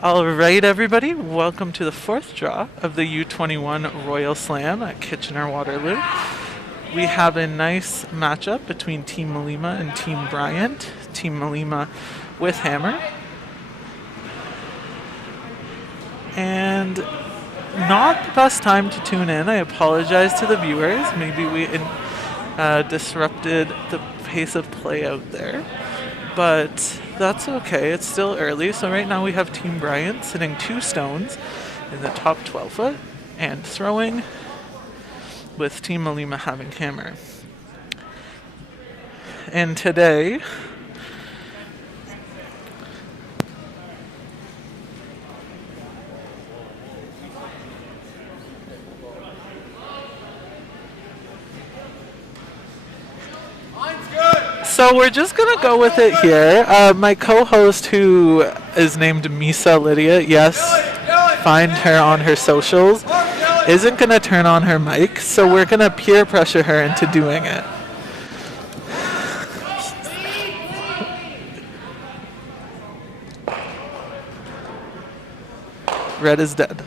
All right, everybody, welcome to the fourth draw of the U21 Royal Slam at Kitchener-Waterloo. We have a nice matchup between Team Mulima and Team Bryant. Team Mulima with hammer. And not the best time to tune in. I apologize to the viewers. Maybe we disrupted the pace of play out there. But that's okay, it's still early. So right now we have Team Bryant sitting 2 stones in the top 12 foot and throwing, with Team Mulima having hammer. And today, so we're just going to go with it here. My co-host, who is named Misa Lydia, yes, find her on her socials, isn't going to turn on her mic, so we're going to peer pressure her into doing it. Red is dead.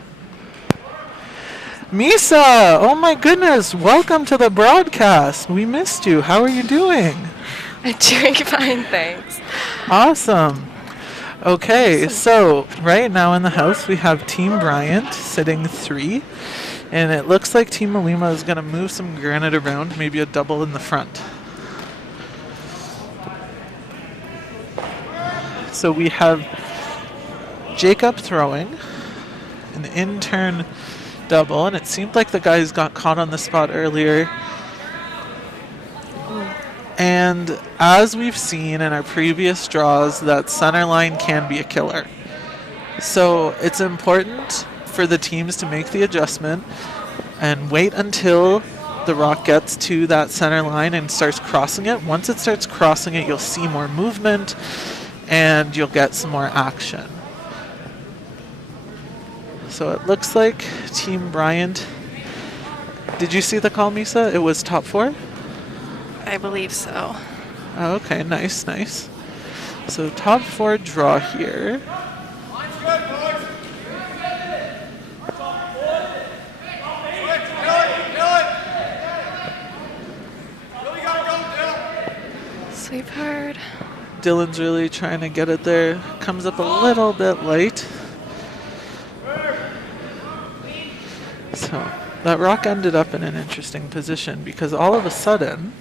Misa! Oh my goodness, welcome to the broadcast. We missed you. How are you doing? I'm doing fine, thanks. Awesome. Okay, so right now in the house we have Team Bryant sitting 3, and it looks like Team Mulima is going to move some granite around, maybe a double in the front. So we have Jacob throwing an in-turn double, and it seemed like the guys got caught on the spot earlier. And as we've seen in our previous draws, that center line can be a killer. So it's important for the teams to make the adjustment and wait until the rock gets to that center line and starts crossing it. Once it starts crossing it, you'll see more movement and you'll get some more action. So it looks like Team Bryant. Did you see the call, Misa? It was top 4? I believe so. Oh, okay, nice, nice. So top 4 draw here. Sweep hard. Dylan's really trying to get it there. Comes up a little bit late. So that rock ended up in an interesting position because all of a sudden,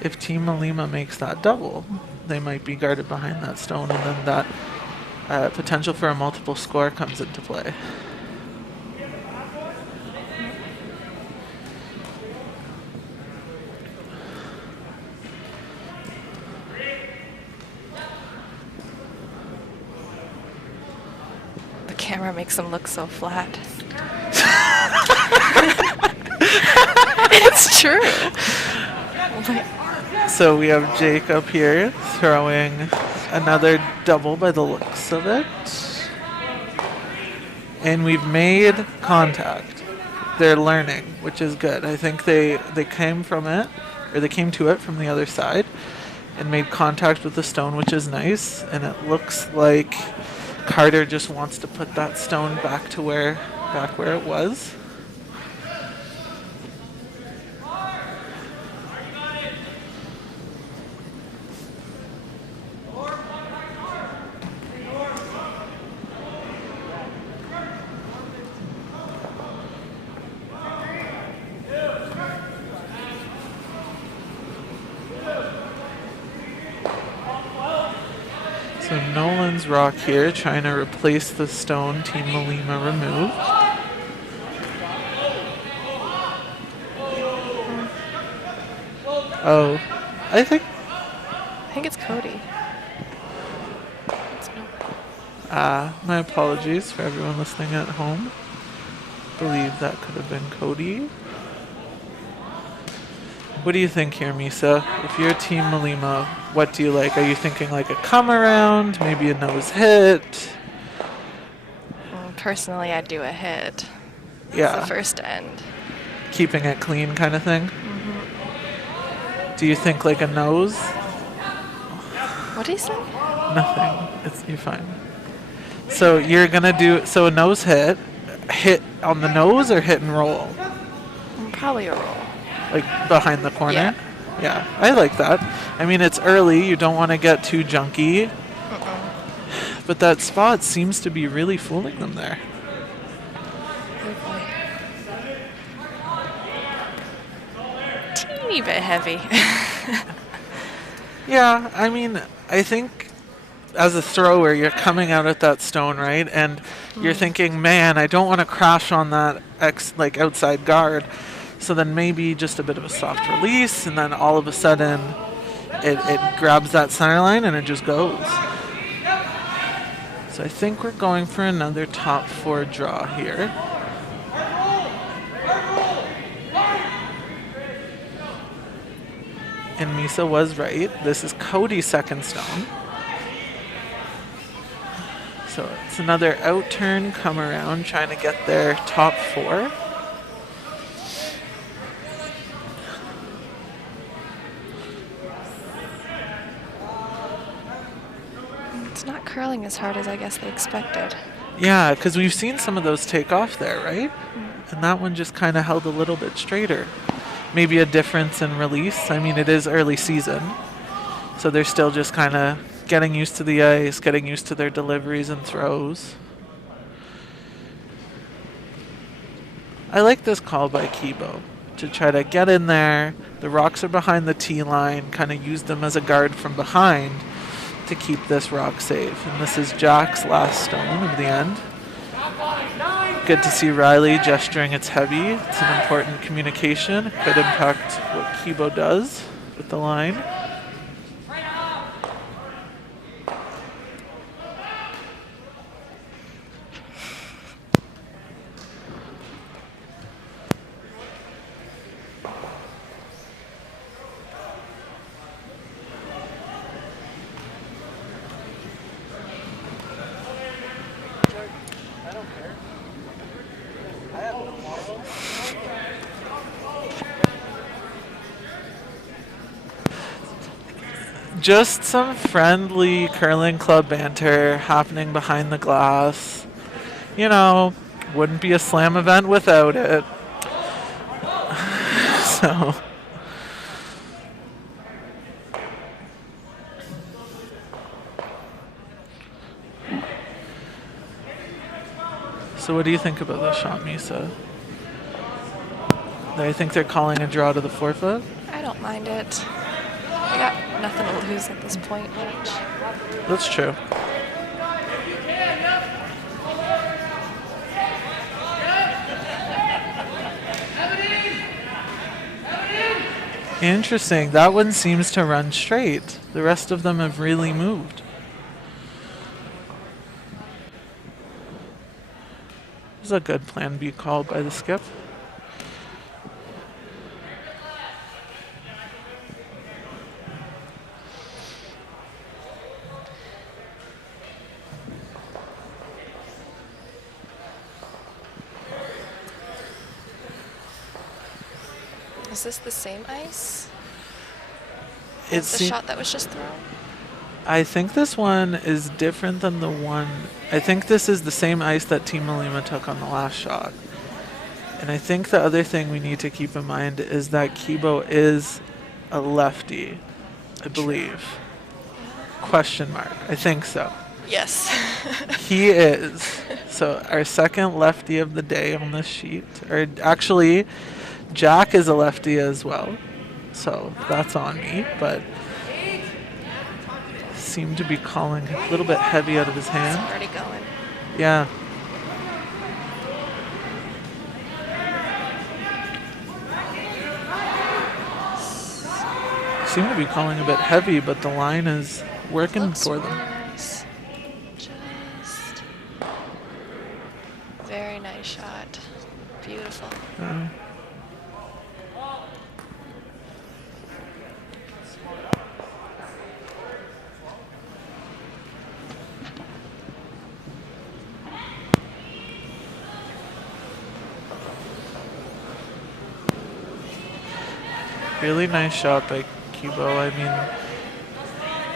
if Team Mulima makes that double, they might be guarded behind that stone, and then that potential for a multiple score comes into play. The camera makes them look so flat. It's true. So we have Jake up here throwing another double by the looks of it. And we've made contact. They're learning, which is good. I think they came from it, or they came to it from the other side. and made contact with the stone, which is nice. And it looks like Carter just wants to put that stone back where it was. So Nolan's rock here, trying to replace the stone Team Mulima removed. Oh, I think it's Cody. It's my apologies for everyone listening at home. I believe that could have been Cody. What do you think here, Misa? If you're Team Mulima, what do you like? Are you thinking like a come around, maybe a nose hit? Personally, I'd do a hit. Yeah. It's the first end. Keeping it clean kind of thing? Do you think like a nose? What did he say? Nothing. You're fine. So you're going to do, a nose hit on the nose or hit and roll? Probably a roll. Like behind the corner? Yeah. Yeah, I like that. I mean, it's early. You don't want to get too junky. But that spot seems to be really fooling them there. Teeny bit heavy. Yeah, I mean, I think as a thrower, you're coming out at that stone, right? And you're thinking, man, I don't want to crash on that outside guard. So then maybe just a bit of a soft release, and then all of a sudden it grabs that center line and it just goes. So I think we're going for another top 4 draw here. And Misa was right. This is Cody's second stone. So it's another out turn, come around, trying to get their top 4. It's not curling as hard as I guess they expected. Yeah, because we've seen some of those take off there, right? And that one just kind of held a little bit straighter. Maybe a difference in release. I mean, it is early season, so they're still just kind of getting used to the ice, getting used to their deliveries and throws. I like this call by Kibo to try to get in there. The rocks are behind the tee line, kind of use them as a guard from behind to keep this rock safe. And this is Jack's last stone of the end. Good to see Riley gesturing it's heavy. It's an important communication. It could impact what Kibo does with the line. Just some friendly curling club banter happening behind the glass. You know, wouldn't be a slam event without it. So what do you think about this shot, Misa? I think they're calling a draw to the forefoot. I don't mind it. I got nothing to lose at this point much. That's true. Interesting. That one seems to run straight. The rest of them have really moved. This is a good plan B call by the skip. Is this the same ice? as the shot that was just thrown? I think this one is different than the one. I think this is the same ice that Team Mulima took on the last shot. And I think the other thing we need to keep in mind is that Kibo is a lefty, I believe. Question mark. I think so. Yes. He is. So our second lefty of the day on this sheet. Or actually, Jack is a lefty as well. So that's on me, but seemed to be calling a little bit heavy out of his hand. It's already going. Yeah. Seem to be calling a bit heavy, but the line is working Looks for them. Nice. Just very nice shot. Beautiful. Really nice shot by Kibo. I mean,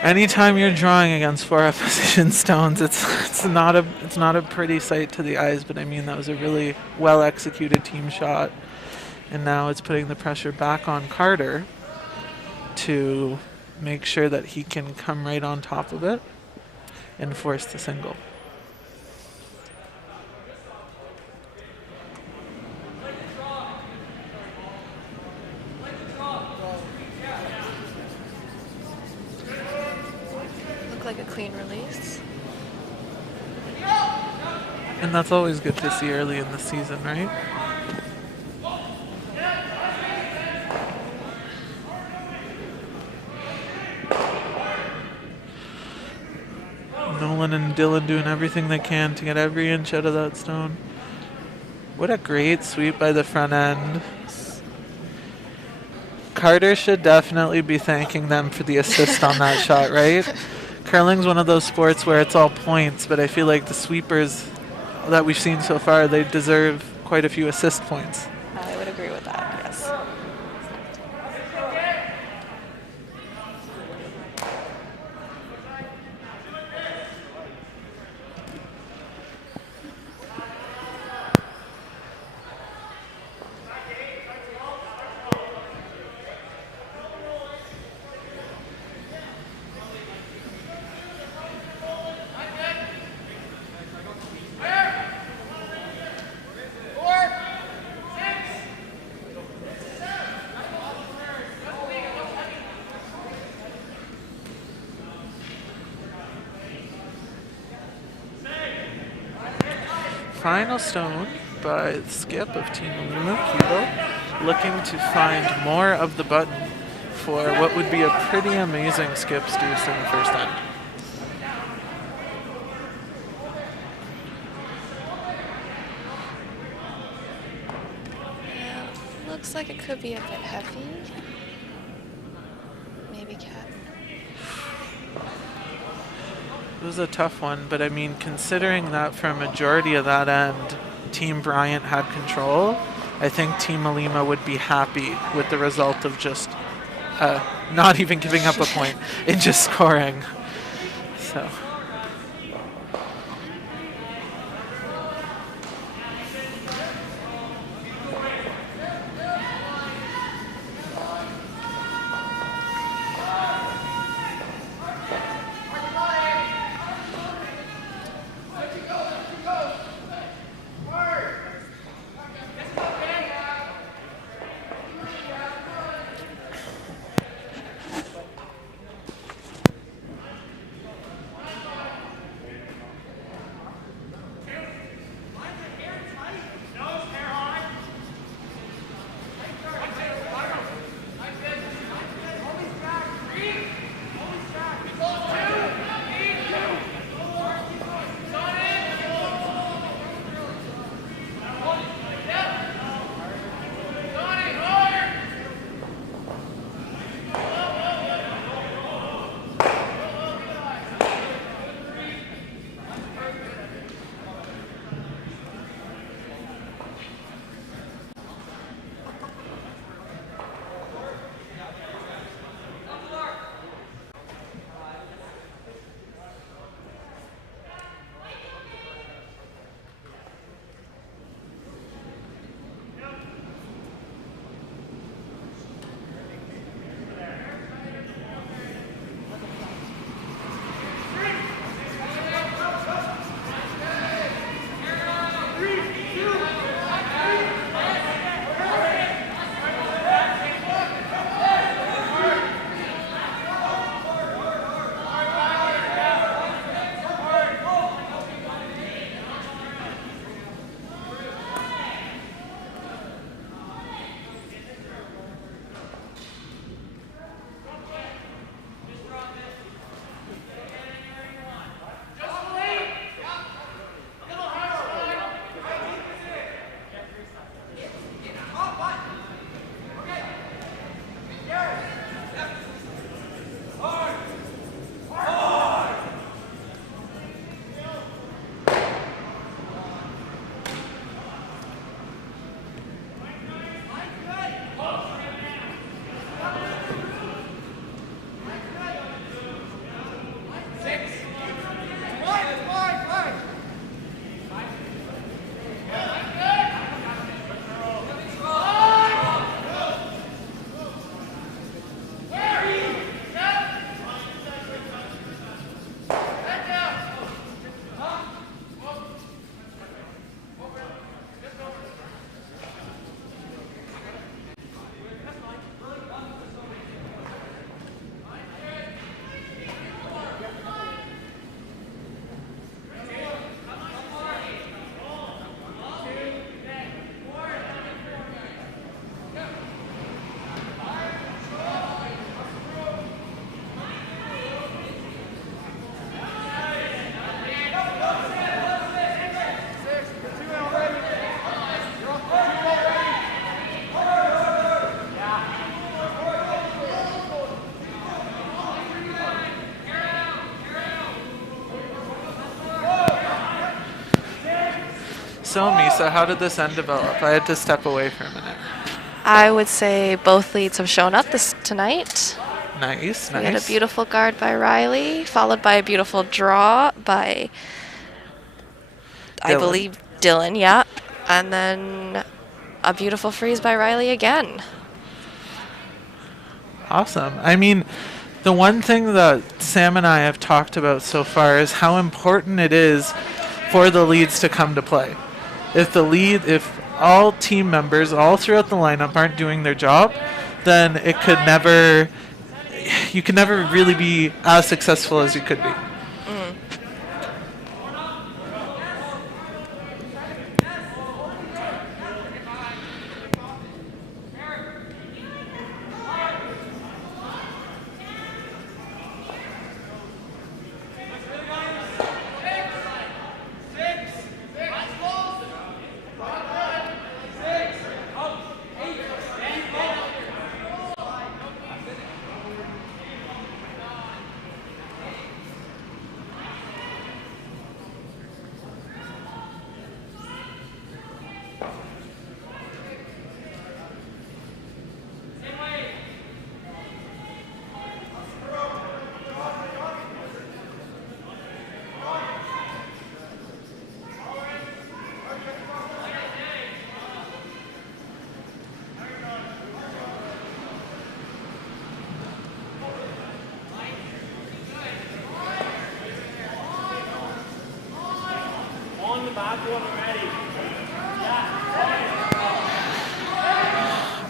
anytime you're drawing against 4 opposition stones, it's not a pretty sight to the eyes. But I mean, that was a really well executed team shot, and now it's putting the pressure back on Carter to make sure that he can come right on top of it and force the single. Like a clean release. And that's always good to see early in the season, right? Nolan and Dylan doing everything they can to get every inch out of that stone. What a great sweep by the front end. Carter should definitely be thanking them for the assist on that shot, right? Curling's one of those sports where it's all points, but I feel like the sweepers that we've seen so far, they deserve quite a few assist points. I would agree with that, yes. Final stone by Skip of Team Mulima, Kibo, looking to find more of the button for what would be a pretty amazing Skip's deuce in the first end. Yeah, looks like it could be a bit heavy. Maybe Cat. It was a tough one, but I mean, considering that for a majority of that end, Team Bryant had control, I think Team Mulima would be happy with the result of just not even giving up a point and just scoring. So. So, Misa, how did this end develop? I had to step away for a minute. I would say both leads have shown up tonight. Nice, We had a beautiful guard by Riley, followed by a beautiful draw by, I believe, Dylan, yeah. And then a beautiful freeze by Riley again. Awesome. I mean, the one thing that Sam and I have talked about so far is how important it is for the leads to come to play. If all team members all throughout the lineup aren't doing their job, then you can never really be as successful as you could be.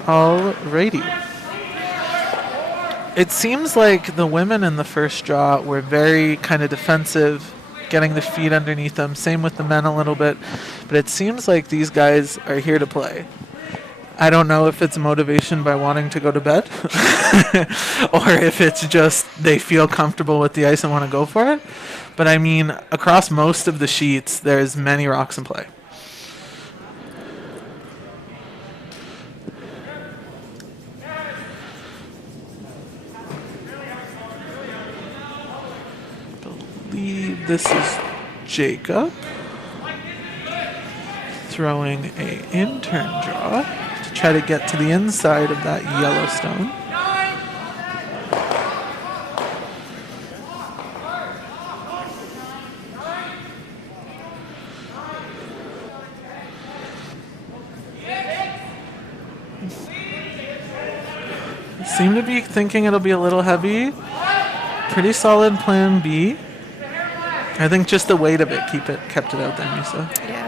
Alrighty. It seems like the women in the first draw were very kind of defensive, getting the feet underneath them. Same with the men a little bit. But it seems like these guys are here to play. I don't know if it's motivation by wanting to go to bed or if it's just they feel comfortable with the ice and want to go for it. But I mean, across most of the sheets, there's many rocks in play. This is Jacob throwing a in-turn draw to try to get to the inside of that yellow stone. Seem to be thinking it'll be a little heavy. Pretty solid plan B. I think just the weight of it kept it out there, Misa. Yeah.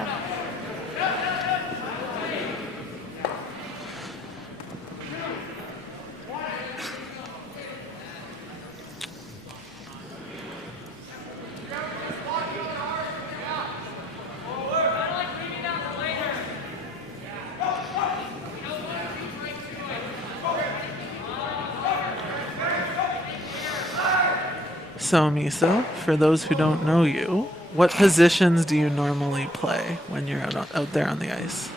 So, Misa, for those who don't know you, what positions do you normally play when you're out there on the ice?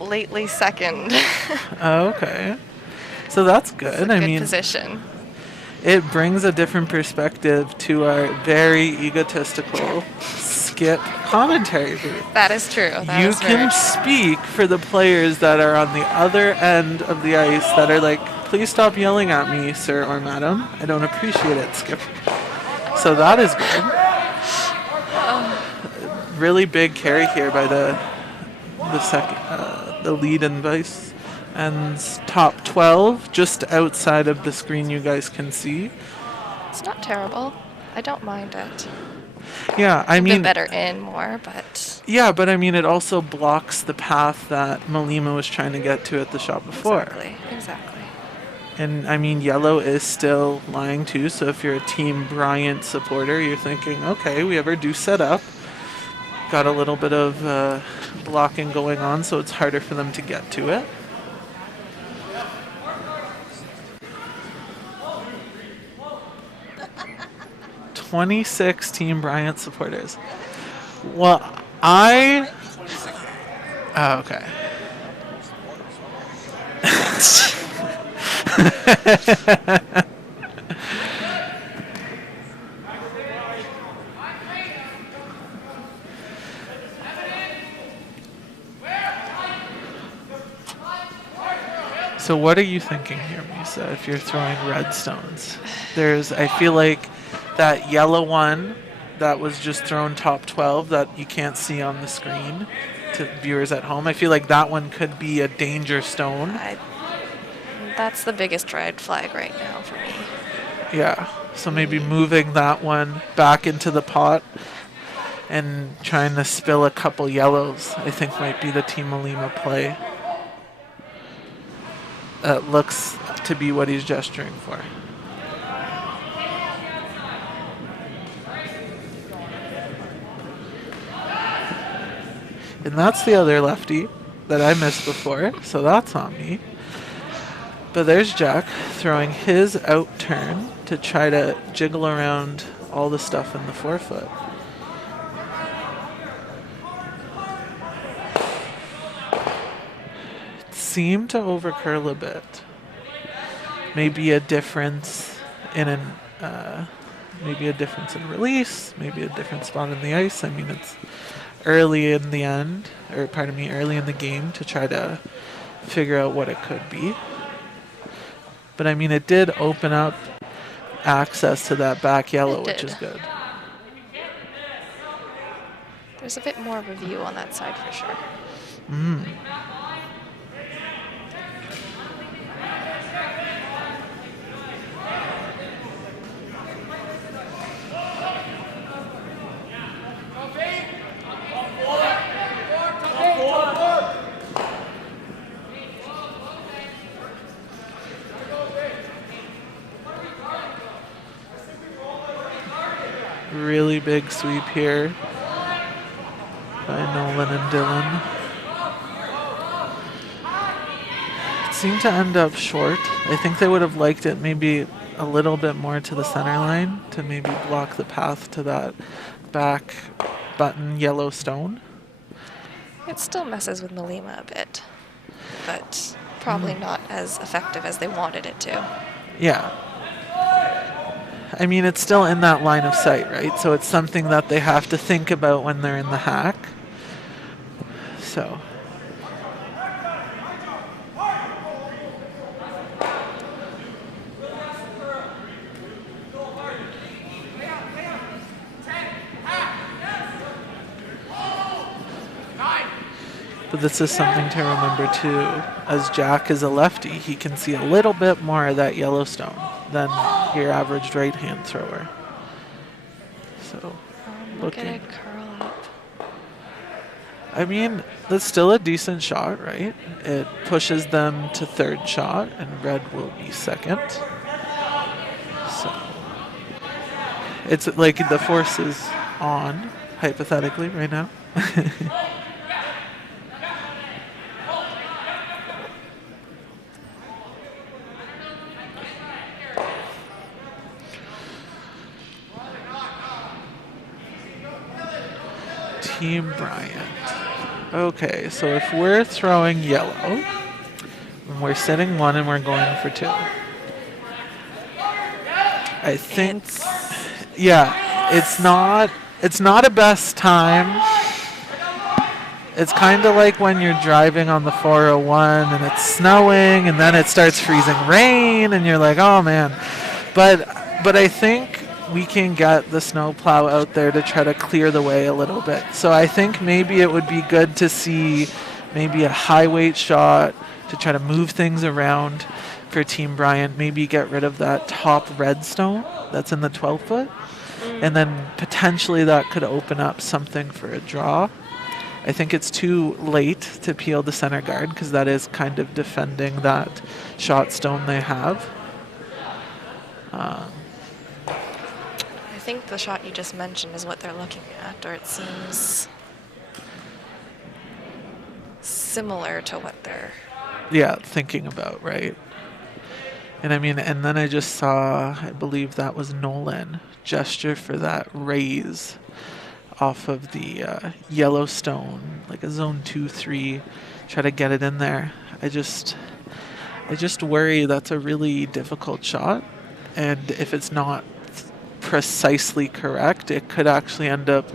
Lately second. Okay. So that's good. It's a good position. It brings a different perspective to our very egotistical Skip commentary booth. That is true. You can speak for the players that are on the other end of the ice that are like, please stop yelling at me, sir or madam. I don't appreciate it, Skip. So that is good. Really big carry here by the lead and vice. And top 12, just outside of the screen you guys can see. It's not terrible. I don't mind it. Yeah, I mean... better in more, but... Yeah, but I mean, it also blocks the path that Mulima was trying to get to at the shot before. Exactly. And, I mean, yellow is still lying too, so if you're a Team Bryant supporter, you're thinking, okay, we have our deuce set up. Got a little bit of blocking going on, so it's harder for them to get to it. "26 Team Bryant supporters." Well, oh, okay. So what are you thinking here, Misa, if you're throwing red stones? I feel like that yellow one that was just thrown top 12 that you can't see on the screen to viewers at home, I feel like that one could be a danger stone. That's the biggest red flag right now for me. Yeah, so maybe moving that one back into the pot and trying to spill a couple yellows, I think might be the Team Mulima play. That looks to be what he's gesturing for. And that's the other lefty that I missed before, so that's on me. But there's Jack throwing his out turn to try to jiggle around all the stuff in the forefoot. Seemed to overcurl a bit. Maybe a difference in release, maybe a different spot in the ice. I mean, it's early in the early in the game to try to figure out what it could be. But I mean, it did open up access to that back yellow, which is good. There's a bit more of a view on that side for sure. Really big sweep here by Nolan and Dylan. It seemed to end up short. I think they would have liked it maybe a little bit more to the center line to maybe block the path to that back button yellow stone. It still messes with Mulima a bit, but probably not as effective as they wanted it to. Yeah. I mean, it's still in that line of sight, right? So it's something that they have to think about when they're in the hack. So. But this is something to remember too. As Jack is a lefty, he can see a little bit more of that Yellowstone than your average right-hand thrower. So, look at it curl up. I mean, that's still a decent shot, right? It pushes them to third shot, and red will be second. So, it's like the force is on, hypothetically, right now. Team Bryant. Okay, so if we're throwing yellow, and we're sitting one and we're going for two. I think, yeah, it's not a best time. It's kind of like when you're driving on the 401 and it's snowing and then it starts freezing rain and you're like, oh man. But I think we can get the snowplow out there to try to clear the way a little bit. So I think maybe it would be good to see maybe a high weight shot to try to move things around for Team Bryant. Maybe get rid of that top red stone that's in the 12 foot. And then potentially that could open up something for a draw. I think it's too late to peel the center guard because that is kind of defending that shot stone they have. I think the shot you just mentioned is what they're looking at, or it seems similar to what they're thinking about, right? And I mean, and then I just saw, I believe that was Nolan gesture for that raise off of the Yellowstone, like a zone 2-3, try to get it in there. I just worry that's a really difficult shot, and if it's not precisely correct, it could actually end up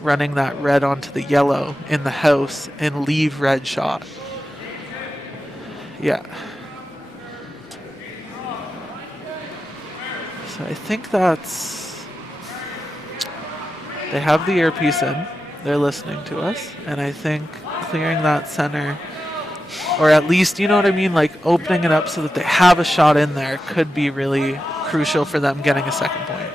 running that red onto the yellow in the house and leave red shot. Yeah. So I think that's... They have the earpiece in. They're listening to us. And I think clearing that center, or at least, you know what I mean, like opening it up so that they have a shot in there could be really crucial for them getting a second point.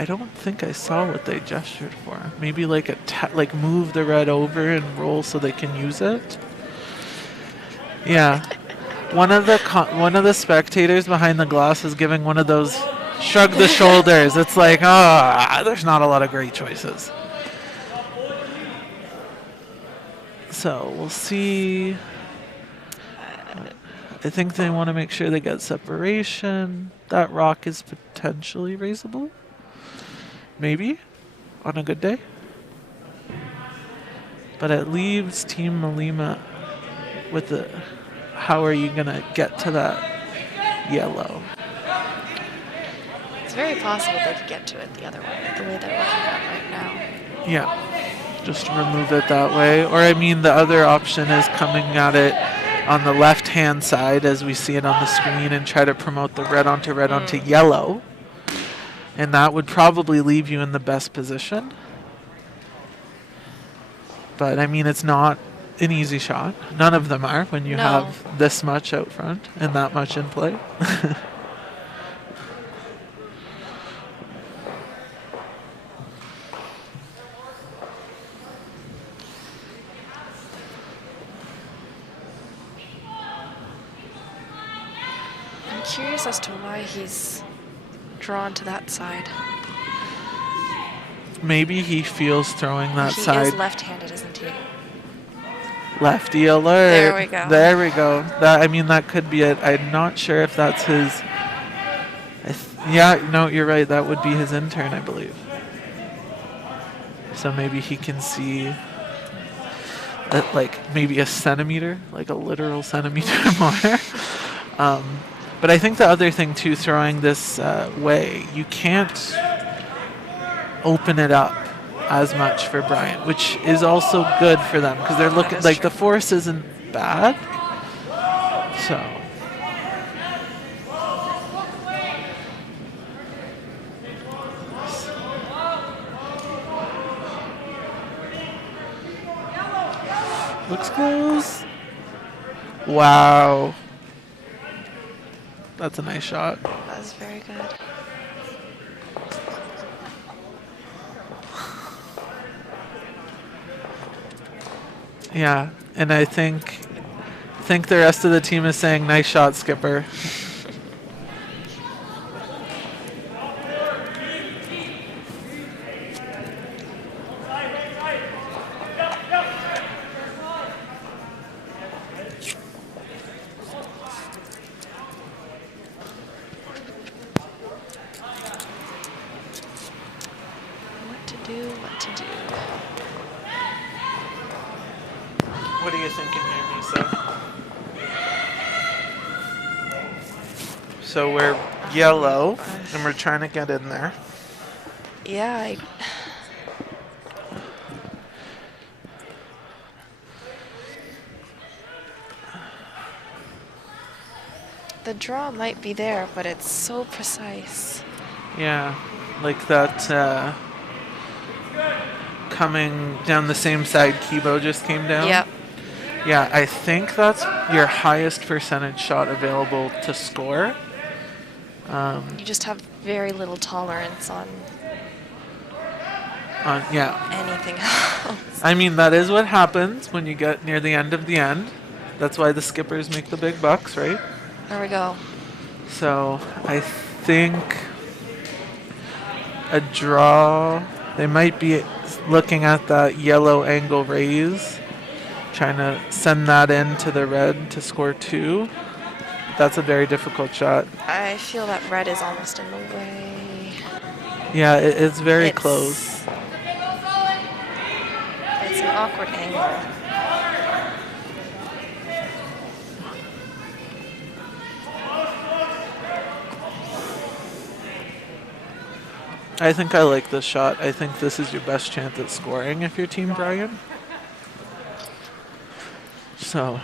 I don't think I saw what they gestured for. Maybe like like move the red over and roll so they can use it. Yeah, one of the spectators behind the glass is giving one of those shrug the shoulders. It's like, there's not a lot of great choices. So we'll see. I think they want to make sure they get separation. That rock is potentially raisable. Maybe on a good day. But it leaves Team Mulima with the how are you going to get to that yellow? It's very possible they could get to it the other way, the way they're looking at it right now. Yeah, just remove it that way. Or I mean, the other option is coming at it on the left-hand side as we see it on the screen and try to promote the red onto yellow. And that would probably leave you in the best position. But, I mean, it's not an easy shot. None of them are when you have this much out front and that much in play. I'm curious as to why he's drawn to that side. Maybe he feels throwing that side. He is left-handed, isn't he? Lefty alert. There we go. There we go. That, I mean, that could be it. I'm not sure if that's his... yeah, no, you're right. That would be his intern, I believe. So maybe he can see... like maybe a centimeter, like a literal centimeter more. But I think the other thing too, throwing this way, you can't open it up as much for Bryant, which is also good for them because they're looking like the force isn't bad. So. Looks close. Wow. That's a nice shot. That was very good. Yeah, and I think the rest of the team is saying, nice shot, skipper. What to do. What are you thinking here, Misa? So we're yellow, and we're trying to get in there. Yeah, the draw might be there, but it's so precise. Yeah, like that coming down the same side Kibo just came down. Yep. Yeah, I think that's your highest percentage shot available to score. You just have very little tolerance on anything else. I mean, that is what happens when you get near the end of the end. That's why the skippers make the big bucks, right? There we go. So I think a draw, they might be looking at that yellow angle raise, trying to send that into the red to score 2. That's a very difficult shot. I feel that red is almost in the way. Yeah, it's very close. It's an awkward angle. I think I like this shot. I think this is your best chance at scoring if you're Team Bryant. So,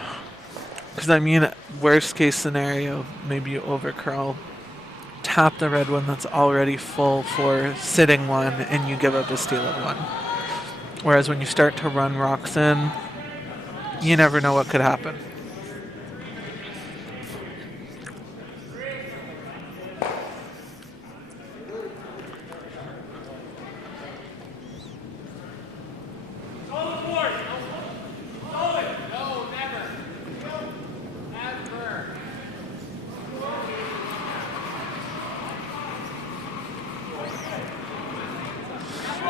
because I mean, worst case scenario, maybe you overcurl, tap the red one that's already full for sitting one, and you give up a steal at 1. Whereas when you start to run rocks in, you never know what could happen.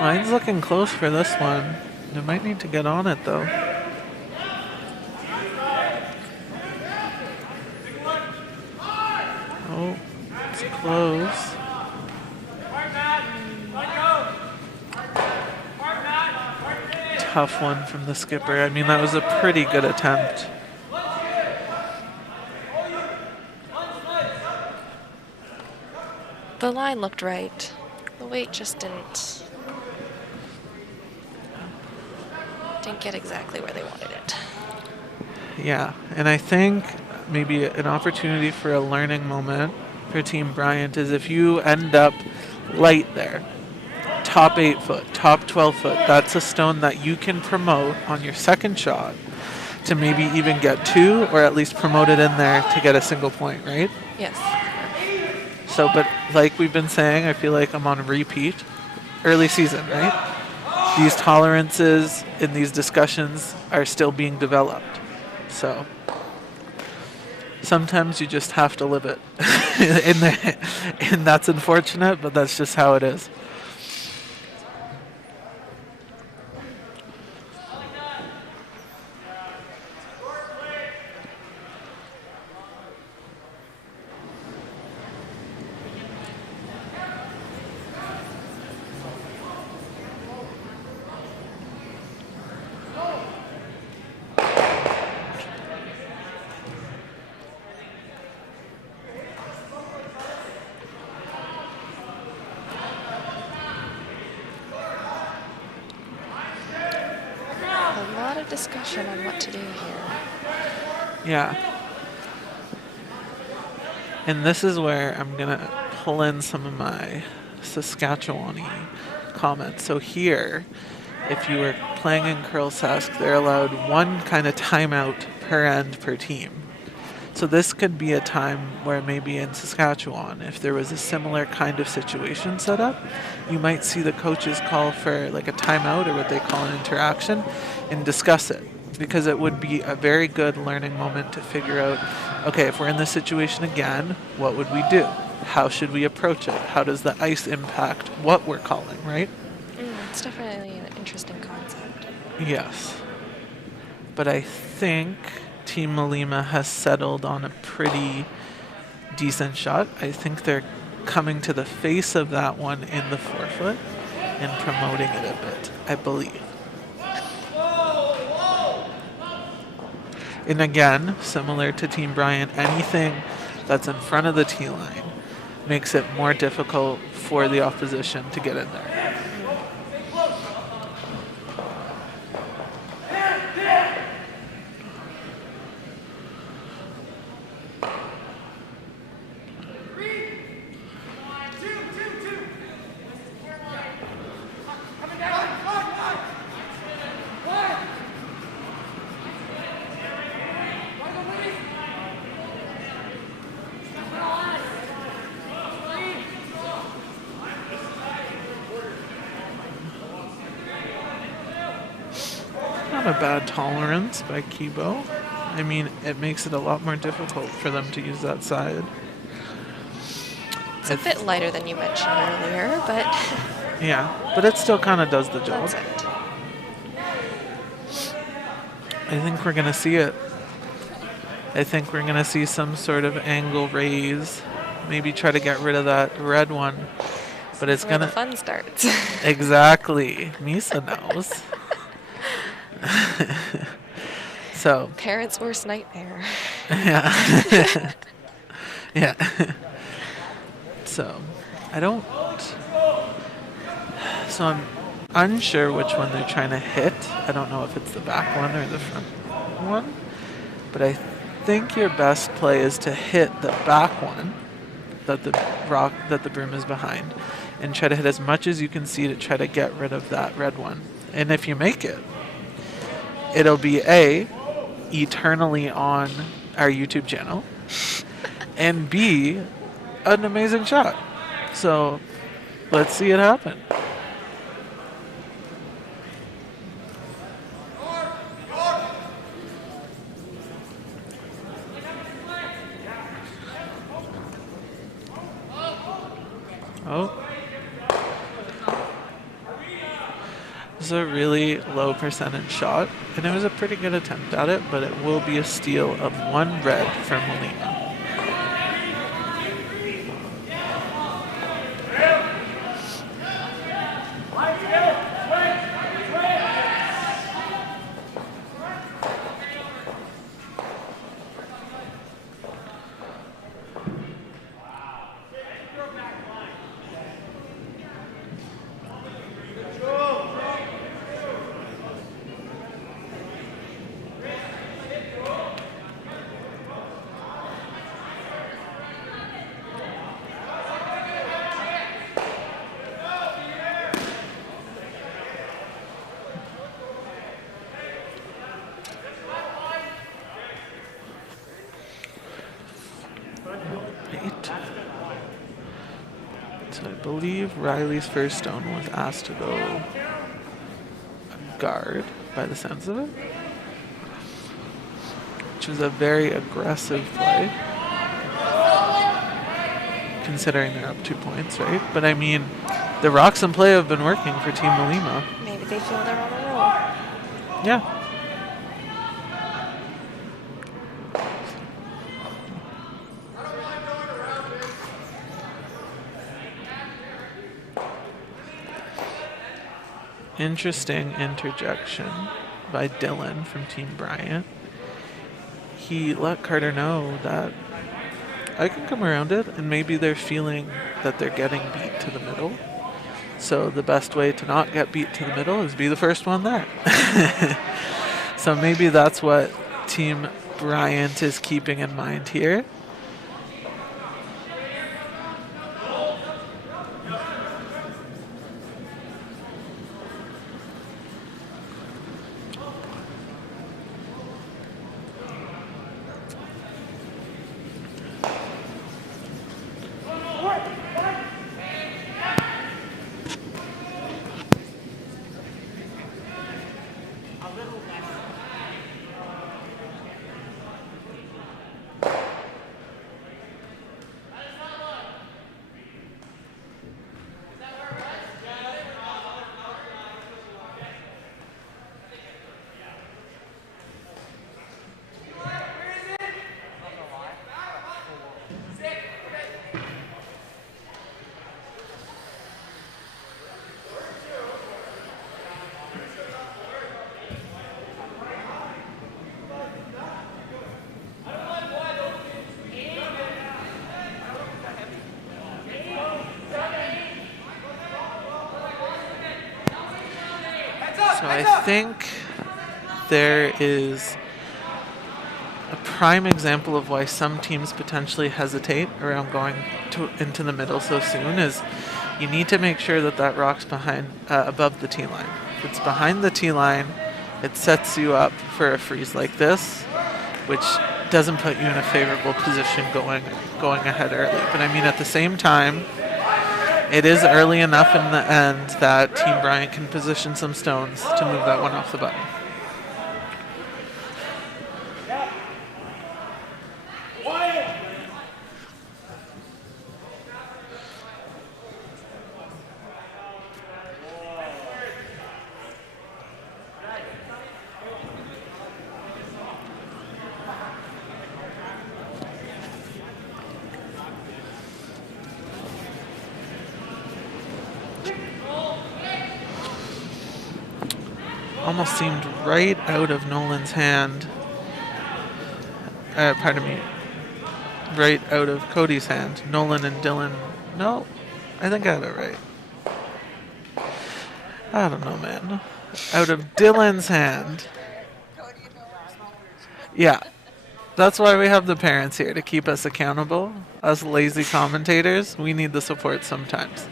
Line's looking close for this one. They might need to get on it, though. Oh, it's close. Tough one from the skipper. I mean, that was a pretty good attempt. The line looked right. The weight just didn't get exactly where they wanted it. Yeah, and I think maybe an opportunity for a learning moment for Team Bryant is if you end up light there, top 8 foot, top 12 foot, that's a stone that you can promote on your second shot to maybe even get 2 or at least promote it in there to get a single point, right? Yes. So, but like we've been saying, I feel like I'm on repeat. Early season, right? These tolerances in these discussions are still being developed. So sometimes you just have to live it. And that's unfortunate, but that's just how it is. Discussion on what to do here. Yeah. And this is where I'm going to pull in some of my Saskatchewan-y comments. So here, if you were playing in Curl Sask, they're allowed 1 kind of timeout per end per team. So this could be a time where maybe in Saskatchewan, if there was a similar kind of situation set up, you might see the coaches call for like a timeout or what they call an interaction and discuss it, because it would be a very good learning moment to figure out, okay, if we're in this situation again, what would we do? How should we approach it? How does the ice impact what we're calling, right? It's definitely an interesting concept. Yes. But I think Team Mulima has settled on a pretty decent shot. I think they're coming to the face of that one in the 4 foot and promoting it a bit, I believe. And again, similar to Team Bryant, anything that's in front of the tee line makes it more difficult for the opposition to get in there. Not a bad tolerance by Kibo. I mean, it makes it a lot more difficult for them to use that side. It's a bit lighter than you mentioned earlier, but... Yeah, but it still kind of does the job. That's it. I think we're going to see it. I think we're going to see some sort of angle raise. Maybe try to get rid of that red one. But it's going to... the fun starts. Exactly. Misa knows. So... Parents' worst nightmare. Yeah. Yeah. So, I don't... So I'm unsure which one they're trying to hit. I don't know if it's the back one or the front one. But I think your best play is to hit the back one that the broom is behind, and try to hit as much as you can see to try to get rid of that red one. And if you make it, it'll be A, eternally on our YouTube channel, and B, an amazing shot. So let's see it happen. Oh. This is a really low percentage shot, and it was a pretty good attempt at it, but it will be a steal of 1 red from Mulima. So I believe Riley's first stone was asked to go guard by the sounds of it, which was a very aggressive play, considering they're up 2 points, right? But I mean, the rocks and play have been working for Team Mulima. Maybe they feel they're on a roll. Yeah. Interesting interjection by Dylan from Team Bryant. He let Carter know that I can come around it, and maybe they're feeling that they're getting beat to the middle. So the best way to not get beat to the middle is be the first one there. So maybe that's what Team Bryant is keeping in mind here. So I think there is a prime example of why some teams potentially hesitate around going into the middle so soon is you need to make sure that that rock's behind above the tee line. If it's behind the tee line, it sets you up for a freeze like this, which doesn't put you in a favorable position going ahead early. But I mean, at the same time, it is early enough in the end that Team Bryant can position some stones to move that one off the button. almost seemed right out of Nolan's hand. Pardon me. Right out of Cody's hand. Nolan and Dylan. No, I think I had it right. I don't know, man. Out of Dylan's hand. Yeah. That's why we have the parents here, to keep us accountable. Us lazy commentators, we need the support sometimes.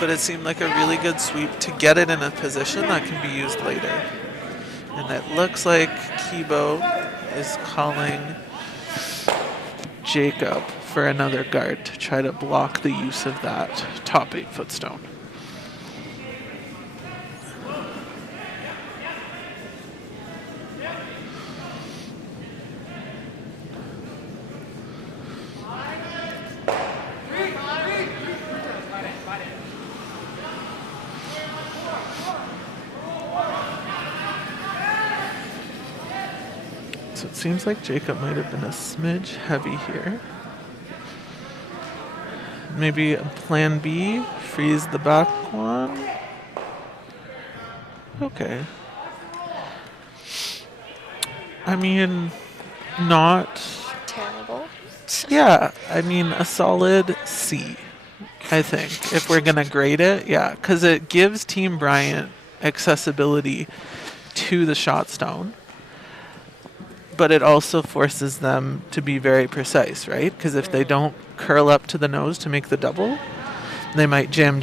But it seemed like a really good sweep to get it in a position that can be used later. And it looks like Kibo is calling Jacob for another guard to try to block the use of that top 8-foot stone. So it seems like Jacob might have been a smidge heavy here. Maybe a plan B, freeze the back one. Okay. I mean, not terrible. Yeah, I mean a solid C, I think, if we're gonna grade it. Yeah, because it gives Team Bryant accessibility to the shot stone, but it also forces them to be very precise, right? Because if they don't curl up to the nose to make the double, they might jam.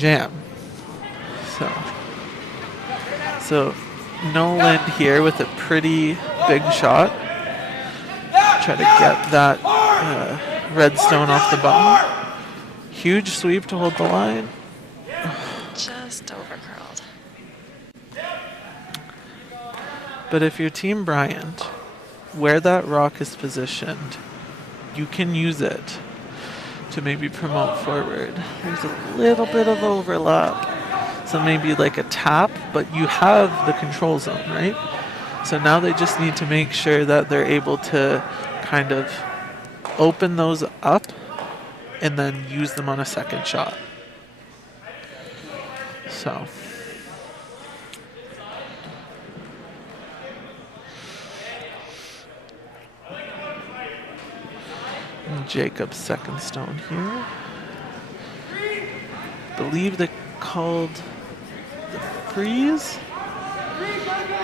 So Nolan here with a pretty big shot. Try to get that red stone off the button. Huge sweep to hold the line. Just overcurled. But if you're Team Bryant, where that rock is positioned, you can use it to maybe promote forward. There's a little bit of overlap. So maybe like a tap, but you have the control zone, right? So now they just need to make sure that they're able to kind of open those up and then use them on a second shot. So and Jacob's second stone here. I believe they called the freeze,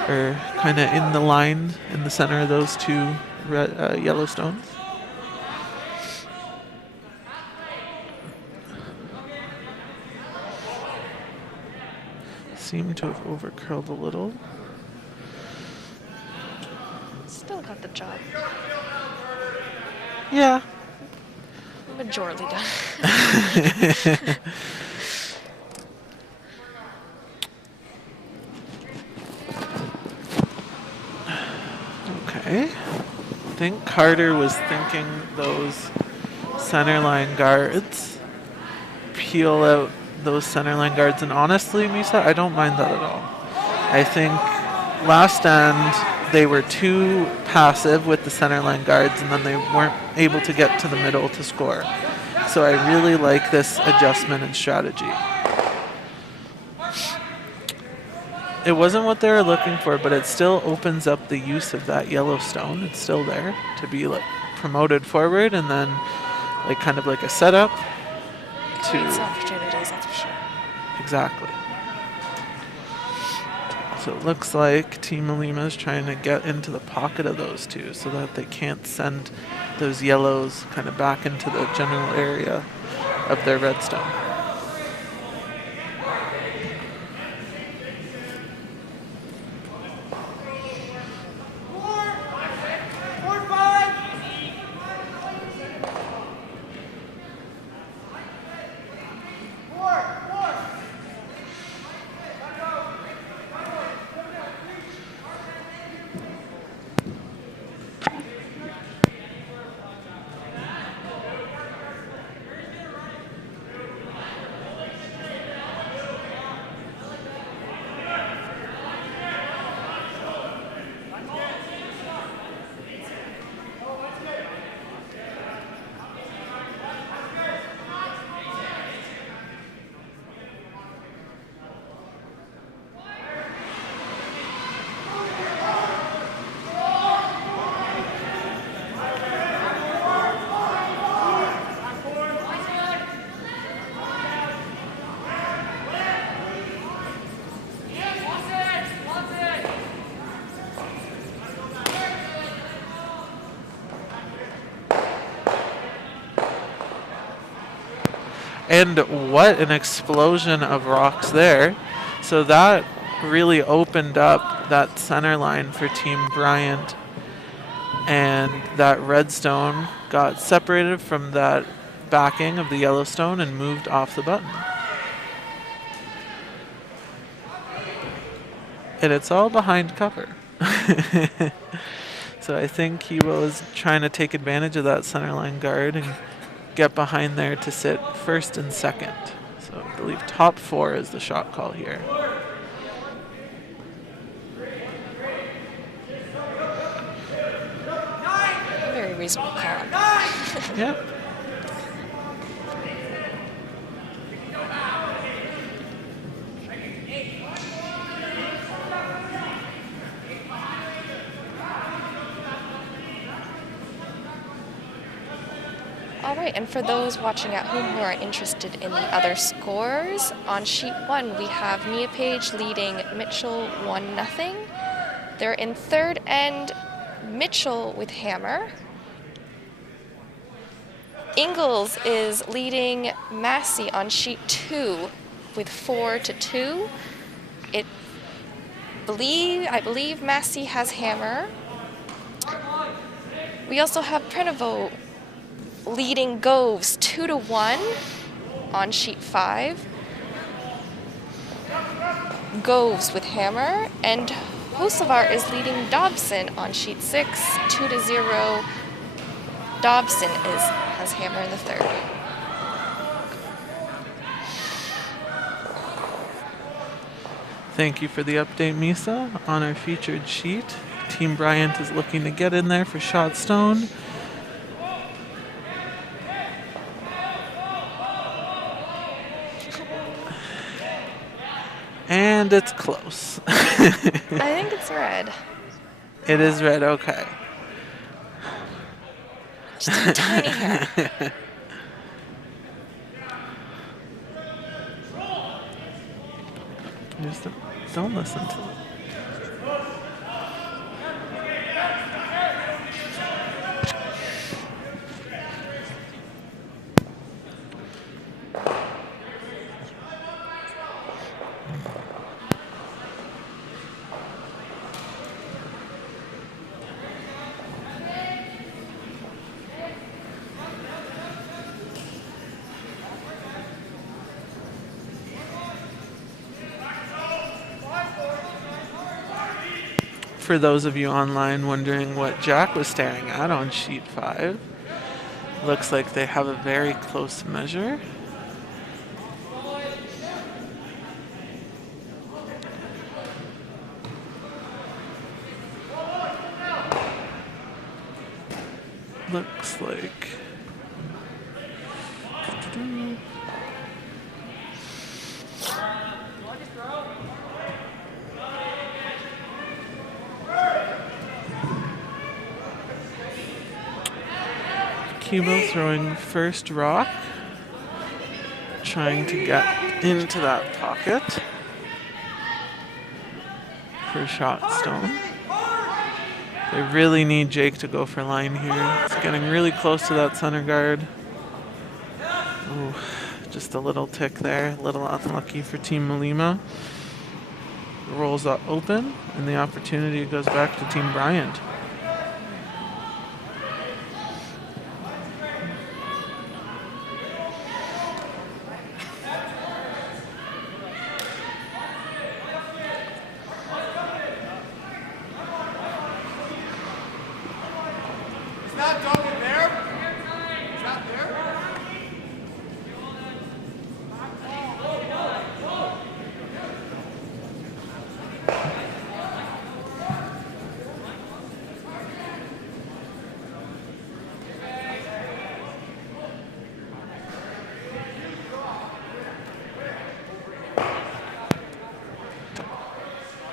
or kind of in the line in the center of those two red, yellow stones. Seem to have overcurled a little. Still got the job. Yeah. Majority done. Okay. I think Carter was thinking those centerline guards. Peel out those centerline guards. And honestly, Misa, I don't mind that at all. I think last end they were too passive with the centerline guards, and then they weren't able to get to the middle to score. So I really like this adjustment and strategy. It wasn't what they were looking for, but it still opens up the use of that yellow stone. It's still there to be like promoted forward, and then like kind of like a setup to Creates opportunities, that's for sure. Exactly. So it looks like Team Mulima is trying to get into the pocket of those two so that they can't send those yellows kind of back into the general area of their redstone. And what an explosion of rocks there. So that really opened up that center line for Team Bryant. And that red stone got separated from that backing of the yellow stone and moved off the button. And it's all behind cover. So I think he was trying to take advantage of that center line guard and get behind there to sit first and second. So I believe top 4 is the shot call here. Very reasonable call. Yep. All right, and for those watching at home who are interested in the other scores, on sheet 1 we have Mia Page leading Mitchell 1-0. They're in third and Mitchell with hammer. Ingalls is leading Massey on sheet 2 with 4-2. I believe Massey has hammer. We also have Prenovo leading Goves 2-1 on sheet 5. Goves with hammer, and Hocevar is leading Dobson on sheet 6 2-0. Dobson has hammer in the third. Thank you for the update, Misa. On our featured sheet, Team Bryant is looking to get in there for shot stone. And it's close. I think it's red. It is red, okay. Just a tiny hair. Just don't listen to it. For those of you online wondering what Jack was staring at on sheet 5, looks like they have a very close measure. Looks like Cubo throwing first rock, trying to get into that pocket for shot stone. They really need Jake to go for line here. It's getting really close to that center guard. Ooh, just a little tick there, a little unlucky for Team Mulima. Rolls up open, and the opportunity goes back to Team Bryant.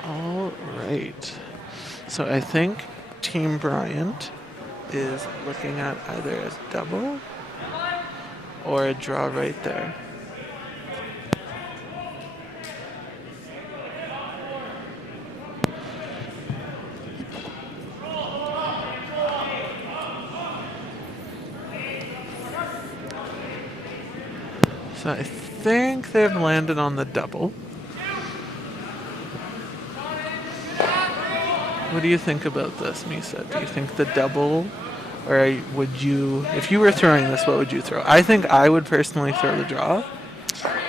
All right. So I think Team Bryant is looking at either a double or a draw right there. So I think they've landed on the double. What do you think about this, Misa? Do you think the double, or would you, if you were throwing this, what would you throw? I think I would personally throw the draw.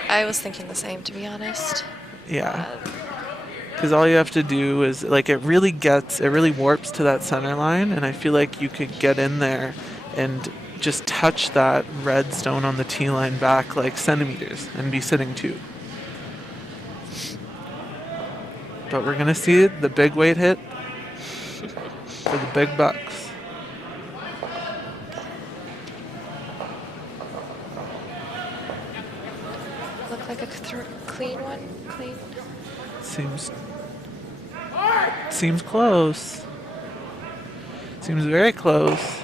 I was thinking the same, to be honest. Yeah. Because all you have to do is, like, it really warps to that center line, and I feel like you could get in there and just touch that red stone on the tee line back like centimeters and be sitting 2. But we're going to see the big weight hit for the big bucks. Look like a clean one. Clean. Seems close. Seems very close.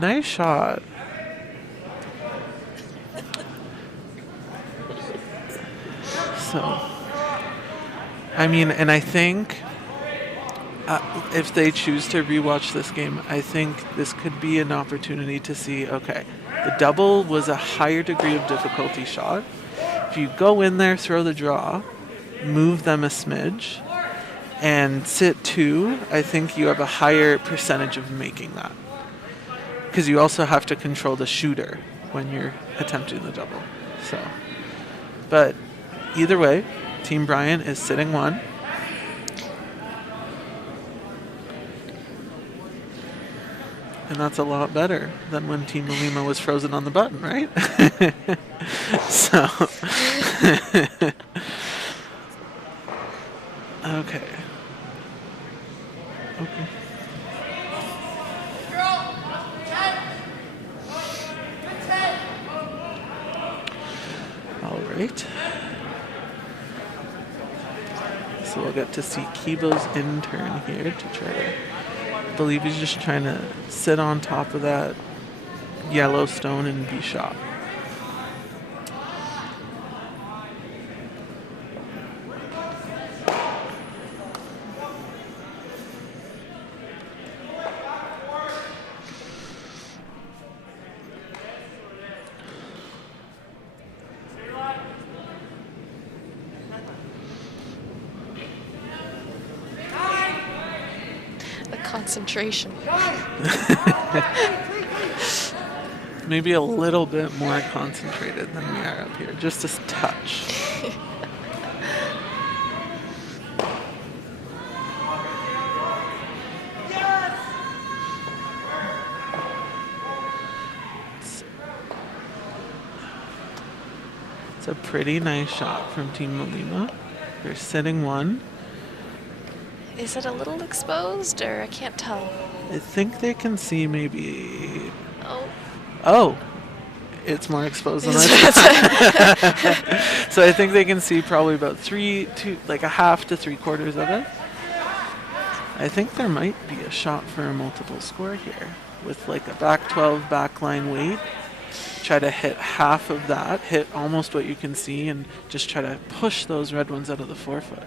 Nice shot. So, I mean, and I think if they choose to rewatch this game, I think this could be an opportunity to see, okay, the double was a higher degree of difficulty shot. If you go in there, throw the draw, move them a smidge, and sit 2, I think you have a higher percentage of making that. Because you also have to control the shooter when you're attempting the double. So, but either way, Team Bryant is sitting 1. And that's a lot better than when Team Mulima was frozen on the button, right? So, okay. All right. So we'll get to see Kibo's intern here to try to, I believe he's just trying to sit on top of that yellow stone and be shot. Concentration. Maybe a little bit more concentrated than we are up here, just a touch. It's a pretty nice shot from Team Mulima. They're sitting 1. Is it a little exposed, or I can't tell? I think they can see maybe. Oh, it's more exposed than I thought. So I think they can see probably about like a half to 3/4 of it. I think there might be a shot for a multiple score here with like a back 12 backline weight. Try to hit half of that, hit almost what you can see, and just try to push those red ones out of the 4-foot.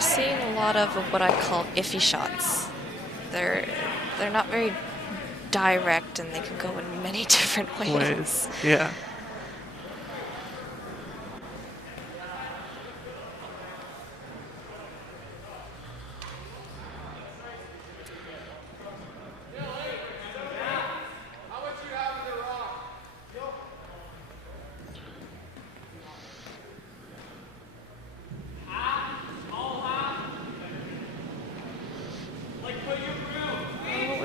we're seeing a lot of what I call iffy shots. They're not very direct, and they can go in many different ways. Yeah.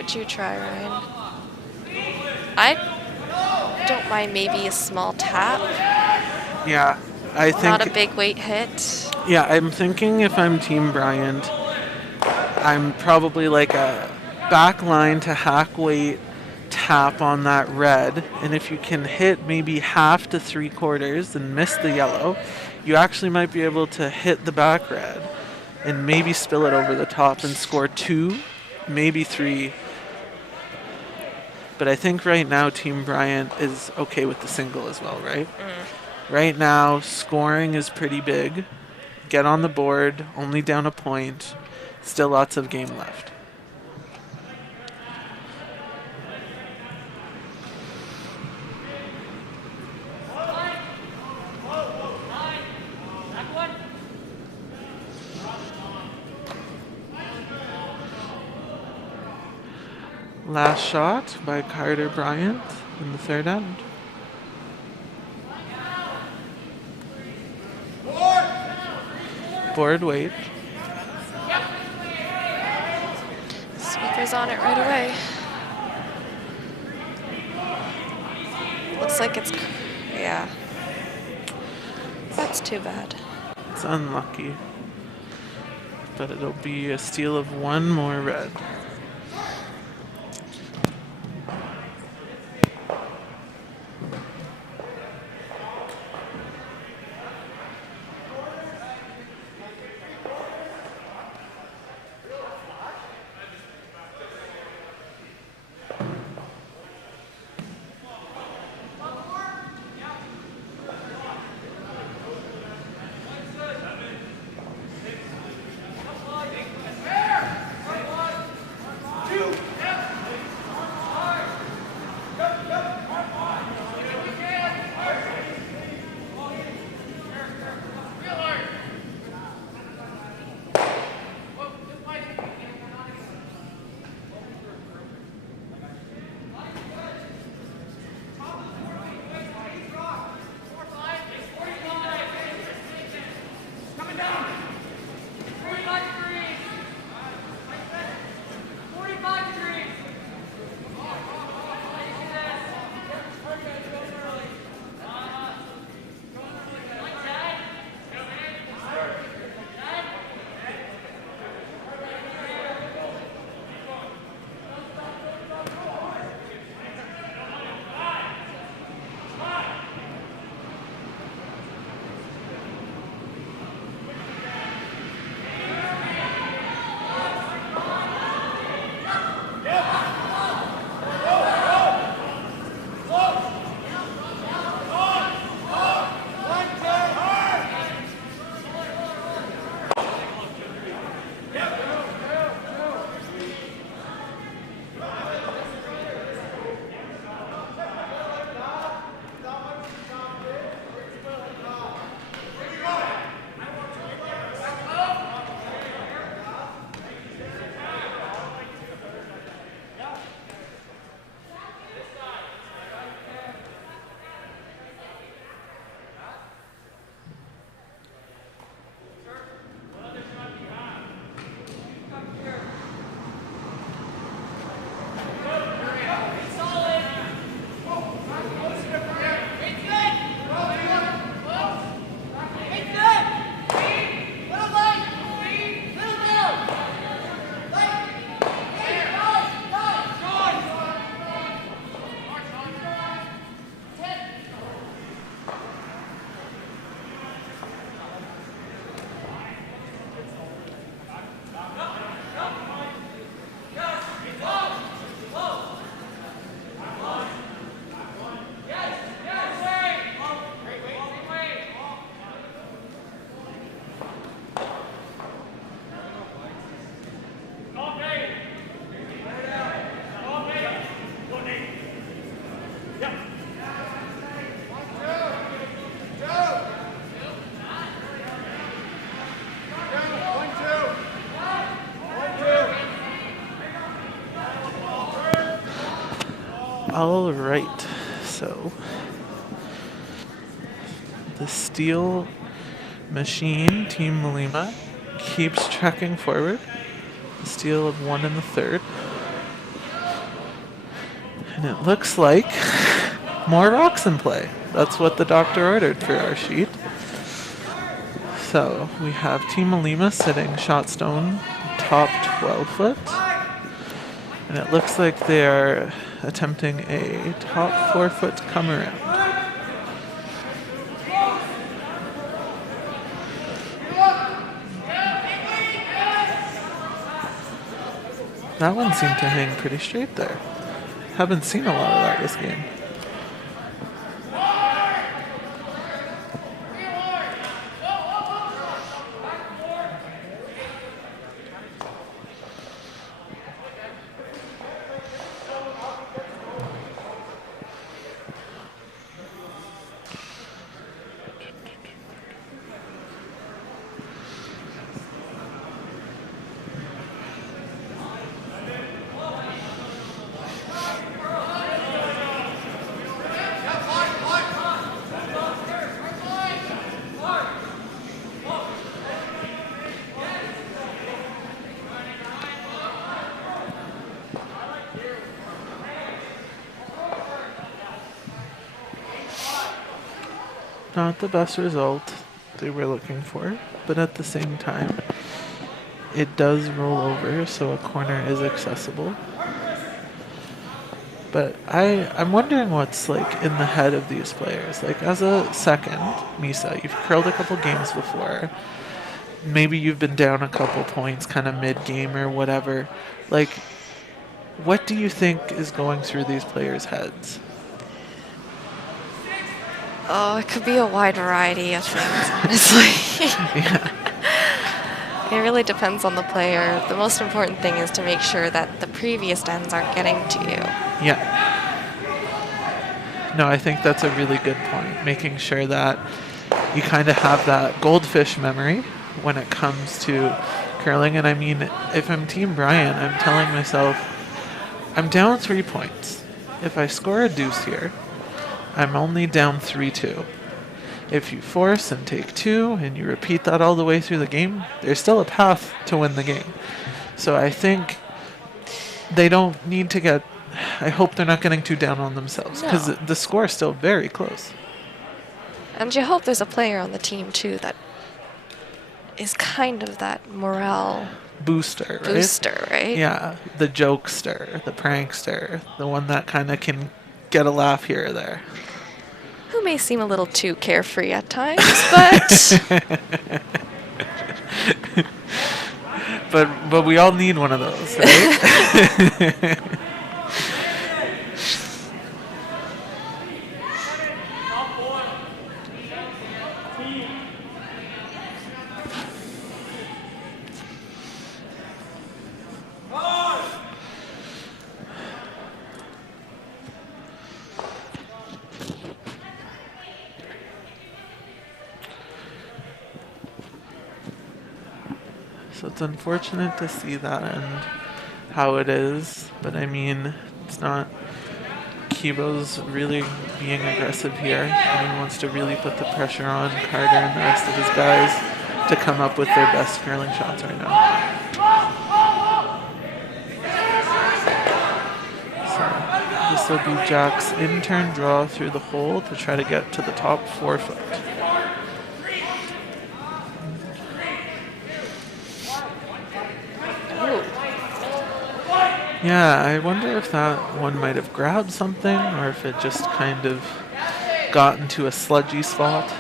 You try, Ryan. I don't mind maybe a small tap. Yeah, I think not a big weight hit. Yeah, I'm thinking if I'm Team Bryant, I'm probably like a back line to hack weight tap on that red, and if you can hit maybe half to 3/4 and miss the yellow, you actually might be able to hit the back red and maybe spill it over the top and score 2, maybe 3. But I think right now Team Bryant is okay with the single as well, right? Right now, scoring is pretty big. Get on the board, only down a point. Still lots of game left. Last shot by Carter Bryant in the third end. Board wait. Sweeper's on it right away. Looks like it's, yeah. That's too bad. It's unlucky. But it'll be a steal of one more red. All right, so the steel machine, Team Mulima, keeps tracking forward. A steal of one in the third. And it looks like more rocks in play. That's what the doctor ordered for our sheet. So we have Team Mulima sitting shot stone top 12 foot. And it looks like they are attempting a top 4 foot come around. That one seemed to hang pretty straight there. Haven't seen a lot of that this game. not the best result they were looking for, but at the same time, it does roll over, so a corner is accessible. But I'm wondering what's like in the head of these players. Like as a second, Misa, you've curled a couple games before. Maybe you've been down a couple points kind of mid-game or whatever. Like, what do you think is going through these players' heads? Oh, it could be a wide variety of things, honestly. Yeah. It really depends on the player. The most important thing is to make sure that the previous ends aren't getting to you. Yeah. No, I think that's a really good point. Making sure that you kind of have that goldfish memory when it comes to curling. And I mean, if I'm Team Bryant, I'm telling myself, I'm down 3 points. If I score a deuce here, I'm only down 3-2. If you force and take 2 and you repeat that all the way through the game, there's still a path to win the game. So I think they don't need to get... I hope they're not getting too down on themselves because the score is still very close. And you hope there's a player on the team, too, that is kind of that morale... Booster, right? Yeah, the jokester, the prankster, the one that kind of can get a laugh here or there. Who may seem a little too carefree at times, but... but we all need one of those, right? So it's unfortunate to see that and how it is, but I mean, it's not... Kibo's really being aggressive here, and he wants to really put the pressure on Carter and the rest of his guys to come up with their best curling shots right now. So this will be Jack's in-turn draw through the hole to try to get to the top 4 foot. Yeah, I wonder if that one might have grabbed something or if it just kind of got into a sludgy spot.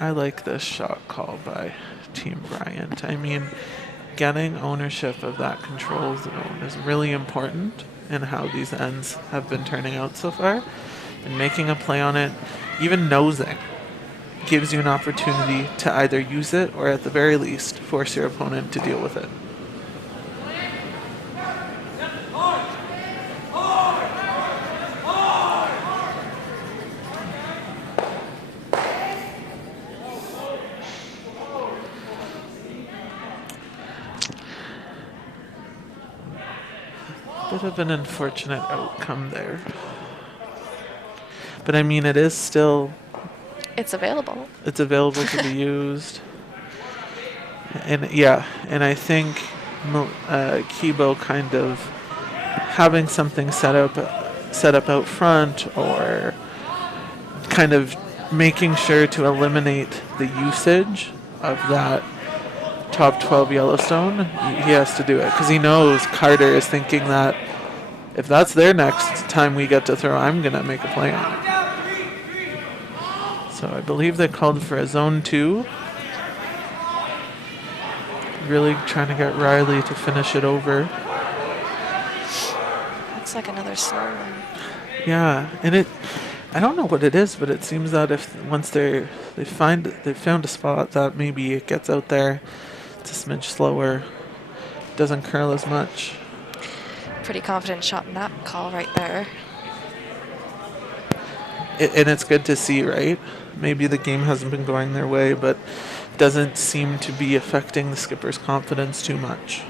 I like this shot call by Team Bryant. I mean, getting ownership of that control zone is really important in how these ends have been turning out so far. And making a play on it, even nosing, gives you an opportunity to either use it or at the very least force your opponent to deal with it. Bit of an unfortunate outcome there. But I mean, it is still... It's available. It's available to be used. And yeah, and I think Kibo kind of having something set up out front, or kind of making sure to eliminate the usage of that top 12 Yellowstone, he has to do it because he knows Carter is thinking that if that's their next time we get to throw, I'm going to make a play on it. So I believe they called for a zone 2. Really trying to get Riley to finish it over. Looks like another slow one. Yeah, and I don't know what it is, but it seems that if once they found a spot that maybe it gets out there, it's a smidge slower, doesn't curl as much. Pretty confident shot in that call right there. And it's good to see, right? Maybe the game hasn't been going their way, but doesn't seem to be affecting the skipper's confidence too much.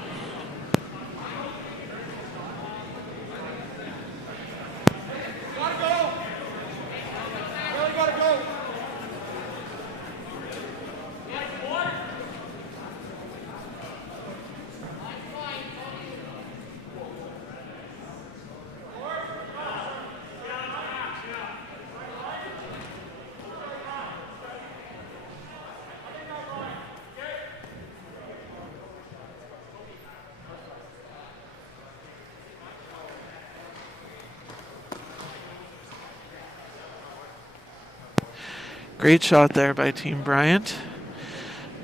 Great shot there by Team Bryant.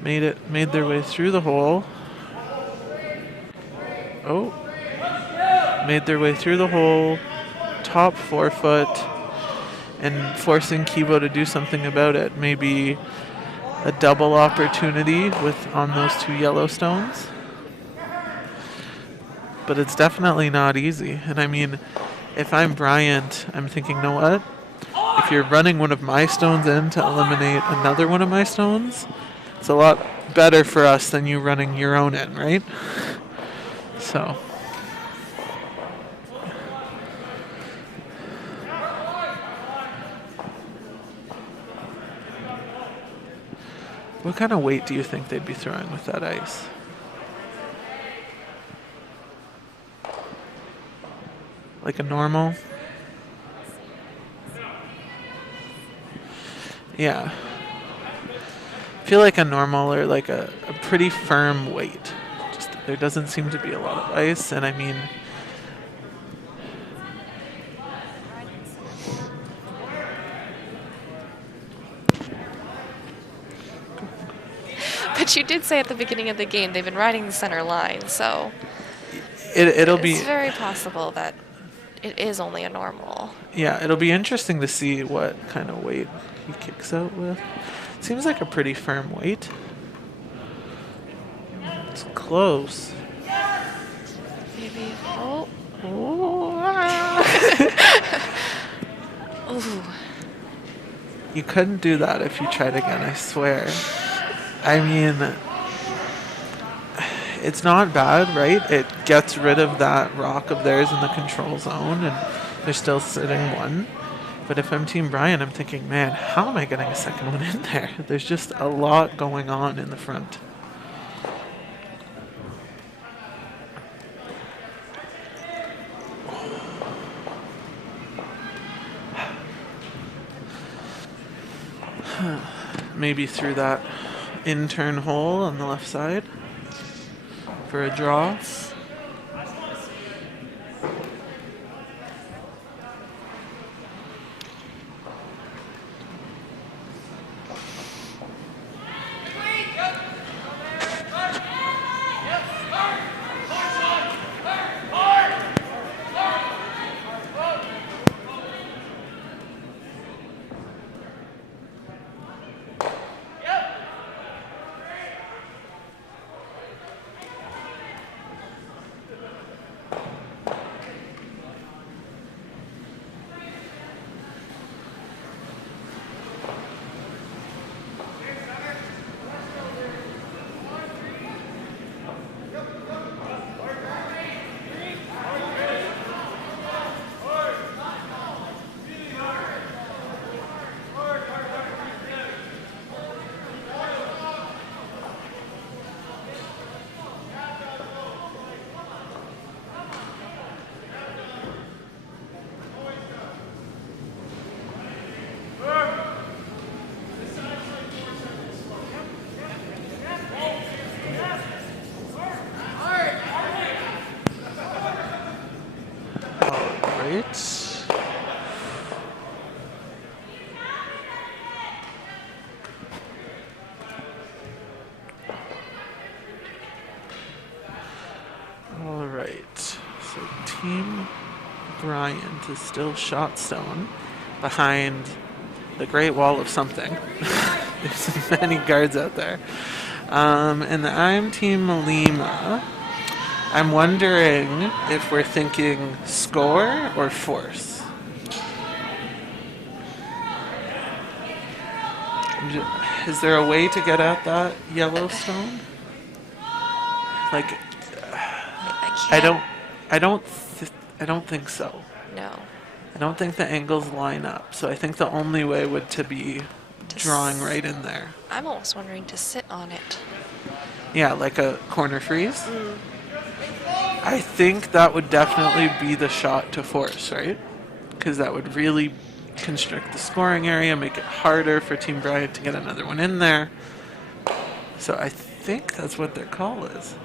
Made their way through the hole. Oh. Made their way through the hole. Top 4 foot. And forcing Kibo to do something about it. Maybe a double opportunity on those 2 yellow stones. But it's definitely not easy. And I mean, if I'm Bryant, I'm thinking, know what? If you're running one of my stones in to eliminate another one of my stones, it's a lot better for us than you running your own in, right? So. What kind of weight do you think they'd be throwing with that ice? Like a normal? Yeah. I feel like a normal or like a pretty firm weight. Just there doesn't seem to be a lot of ice, and I mean, But you did say at the beginning of the game they've been riding the center line, so it's very possible that it is only a normal. Yeah, it'll be interesting to see what kind of weight he kicks out with. Seems like a pretty firm weight. It's close. Maybe. Oh. Ooh. You couldn't do that if you tried again, I swear. I mean, it's not bad, right? It gets rid of that rock of theirs in the control zone, and they're still sitting 1. But if I'm Team Bryant, I'm thinking, man, how am I getting a second one in there? There's just a lot going on in the front. Maybe through that in-turn hole on the left side for a draw. All right. So Team Bryant is still shot stone behind the Great Wall of something. There's many guards out there. And I'm Team Mulima. I'm wondering if we're thinking score or force. Is there a way to get at that Yellowstone? Like, I don't think so. No. I don't think the angles line up. So I think the only way would to be drawing right in there. I'm almost wondering to sit on it. Yeah, like a corner freeze. I think that would definitely be the shot to force, right? Because that would really constrict the scoring area, make it harder for Team Bryant to get another one in there. So I think that's what their call is.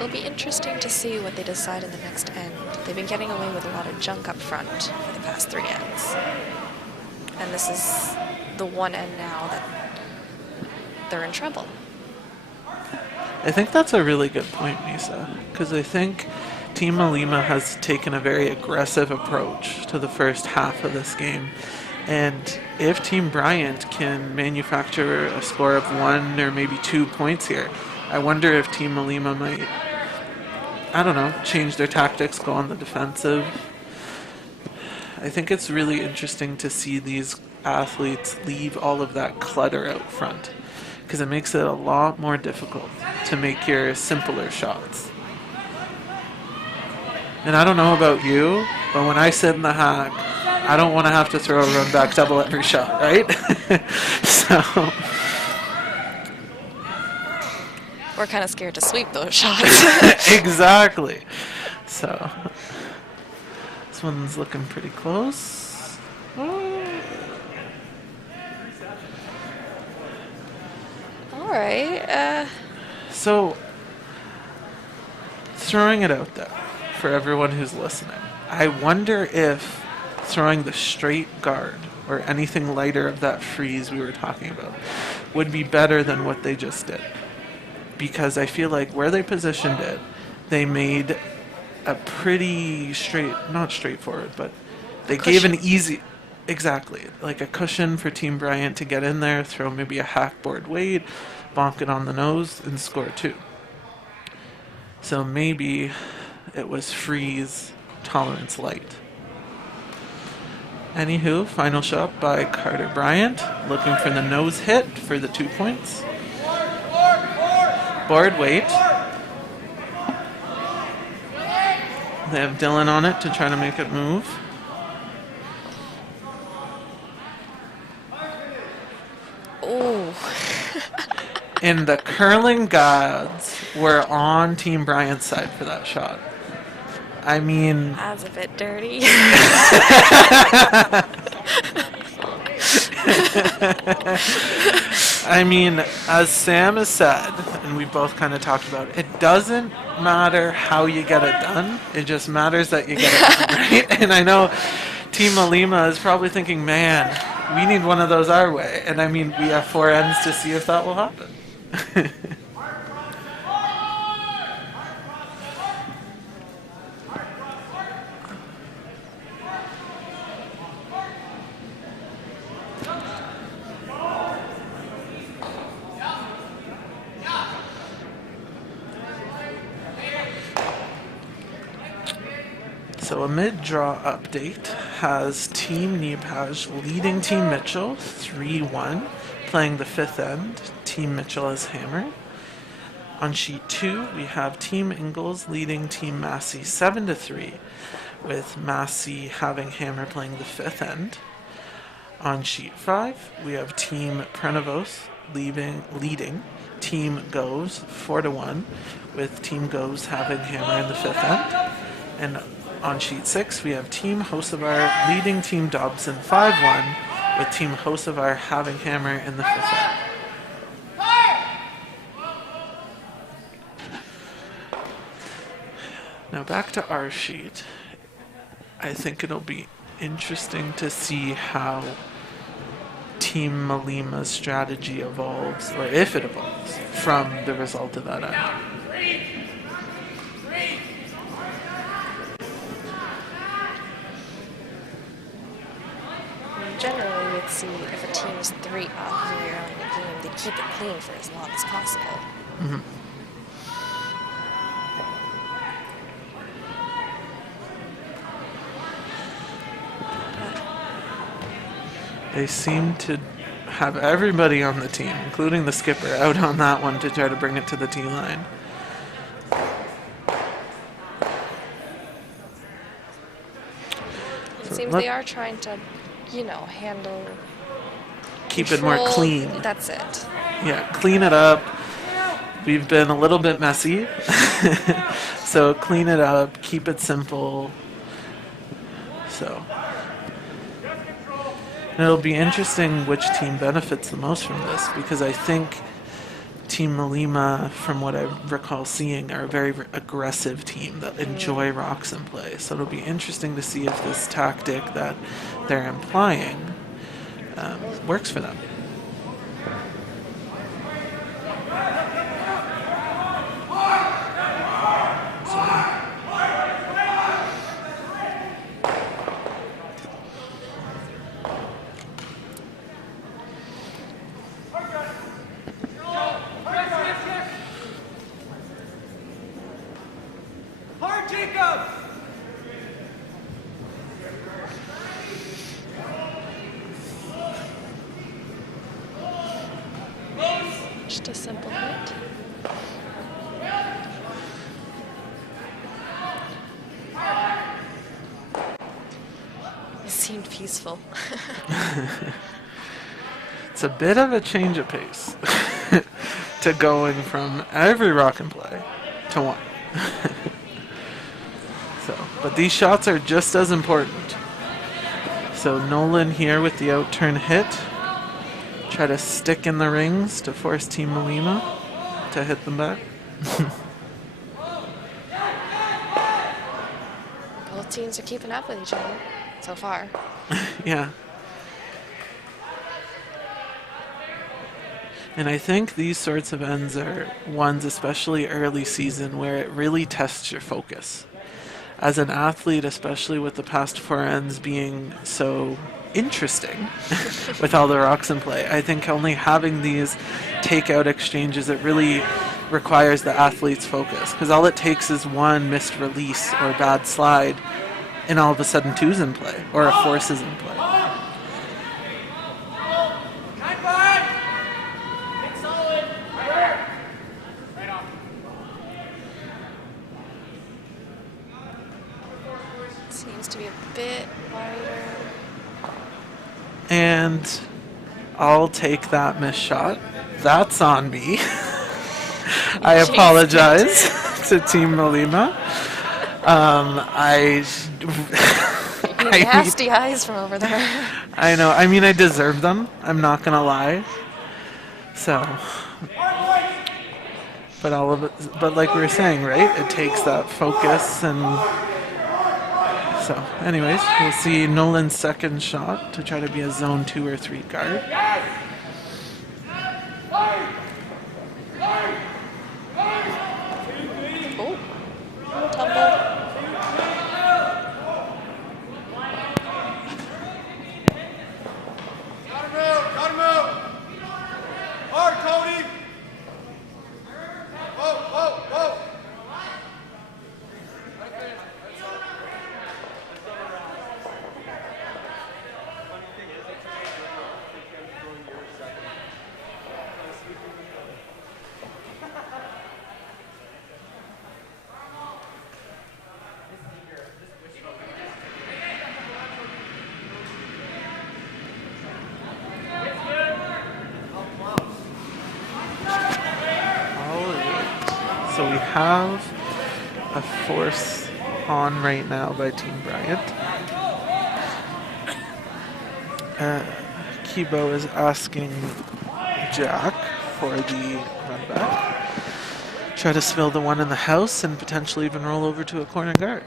It'll be interesting to see what they decide in the next end. They've been getting away with a lot of junk up front for the past 3 ends. And this is the one end now that they're in trouble. I think that's a really good point, Misa, because I think Team Mulima has taken a very aggressive approach to the first half of this game. And if Team Bryant can manufacture a score of 1 or maybe 2 points here, I wonder if Team Mulima might, I don't know, change their tactics, go on the defensive. I think it's really interesting to see these athletes leave all of that clutter out front, because it makes it a lot more difficult to make your simpler shots. And I don't know about you, but when I sit in the hack, I don't want to have to throw a run back double every shot, right? So we're kind of scared to sweep those shots. exactly. So this one's looking pretty close. All right. So throwing it out there for everyone who's listening, I wonder if throwing the straight guard or anything lighter of that freeze we were talking about would be better than what they just did. Because I feel like where they positioned it, they made a pretty not straightforward, but they gave an easy, exactly, like a cushion for Team Bryant to get in there, throw maybe a hackboard weight, bonk it on the nose, and score 2. So maybe it was freeze tolerance light. Anywho, final shot by Carter Bryant, looking for the nose hit for the 2 points. Board weight. They have Dylan on it to try to make it move. Ooh. And the curling gods were on Team Bryant's side for that shot. I mean... That's a bit dirty. I mean, as Sam has said, and we both kind of talked about it doesn't matter how you get it done. It just matters that you get it done, right? And I know Team Mulima is probably thinking, man, we need one of those our way. And I mean, we have 4 ends to see if that will happen. So a mid-draw update has Team Nepaj leading Team Mitchell 3-1, playing the 5th end. Team Mitchell as hammer. On sheet 2, we have Team Ingalls leading Team Massey 7-3, with Massey having hammer playing the 5th end. On sheet 5, we have Team Prenavos leading Team Goes 4-1, with Team Goes having hammer in the 5th end. And on sheet 6, we have Team Hocevar leading Team Dobson 5-1, with Team Hocevar having hammer in the 5th end. Now back to our sheet. I think it'll be interesting to see how Team Mulima's strategy evolves, or if it evolves, from the result of that end. Generally, we'd see if a team is 3 up very early in the game, they keep it clean for as long as possible. Mm-hmm. They seem to have everybody on the team, including the skipper, out on that one to try to bring it to the tee line. It seems they are trying to, handle... Keep it more clean. That's it. Yeah, clean it up. We've been a little bit messy. So clean it up, keep it simple. So... And it'll be interesting which team benefits the most from this, because I think Team Mulima, from what I recall seeing, are a very aggressive team that enjoy rocks and play. So it'll be interesting to see if this tactic that they're implying works for them. Just a simple hit. It seemed peaceful. It's a bit of a change of pace to going from every rock and play to one. But these shots are just as important. So Nolan here with the outturn hit. Try to stick in the rings to force Team Mulima to hit them back. Both teams are keeping up with each other so far. Yeah. And I think these sorts of ends are ones, especially early season, where it really tests your focus. As an athlete, especially with the past four ends being so interesting with all the rocks in play, I think only having these takeout exchanges, it really requires the athlete's focus, because all it takes is one missed release or bad slide and all of a sudden two's in play or a force is in play. Seems to be a bit wider. And I'll take that missed shot. That's on me. I apologize to Team Mulima. Nasty eyes from over there. I know. I mean, I deserve them. I'm not gonna lie. So, but all of it. But like we were saying, right? It takes that focus and. So, anyways, we'll see Nolan's second shot to try to be a zone 2 or 3 guard. Oh, tumble. Gotta move. Hard, Cody. Whoa. So we have a force on right now by Team Bryant. Kibo is asking Jack for the run back. Try to spill the one in the house and potentially even roll over to a corner guard.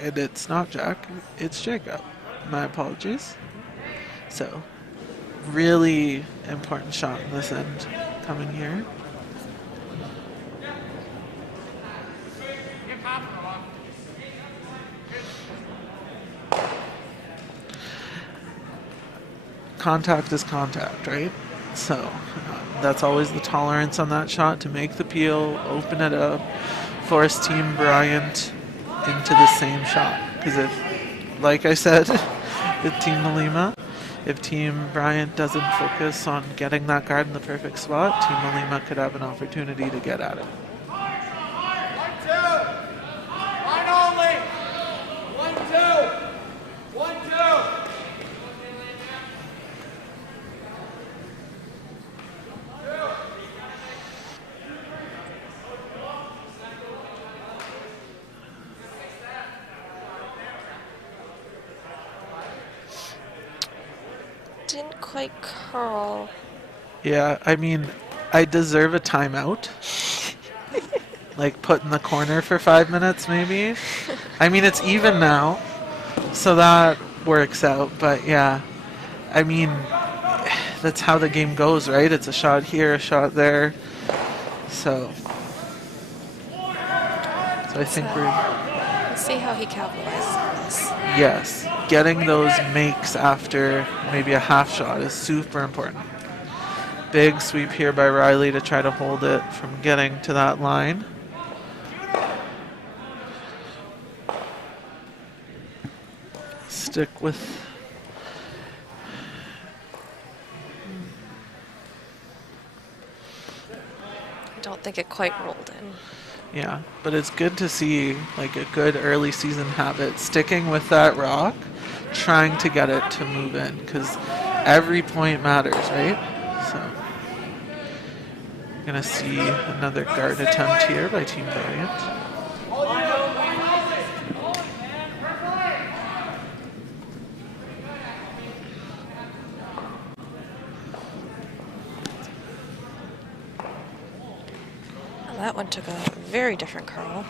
And it's not Jack, it's Jacob. My apologies. So, really important shot in this end coming here. Contact is contact, right? So that's always the tolerance on that shot, to make the peel, open it up, force Team Bryant into the same shot. Because if, like I said, with Team Mulima, if Team Bryant doesn't focus on getting that guard in the perfect spot, Team Mulima could have an opportunity to get at it. 1-2. Line only. 1-2. 1-2. Didn't quite curl. Yeah, I mean, I deserve a timeout. Like put in the corner for 5 minutes maybe. I mean, it's even now, so that works out. But yeah, I mean, that's how the game goes, right? It's a shot here, a shot there. So I think Let's see how he capitalizes on this. yes, getting those makes after maybe a half shot is super important. Big sweep here by Riley to try to hold it from getting to that line. Stick with... I don't think it quite rolled in. Yeah, but it's good to see like a good early season habit, sticking with that rock, trying to get it to move in, because every point matters, right? So, gonna see another guard attempt here by Team Bryant. That one took a very different curl.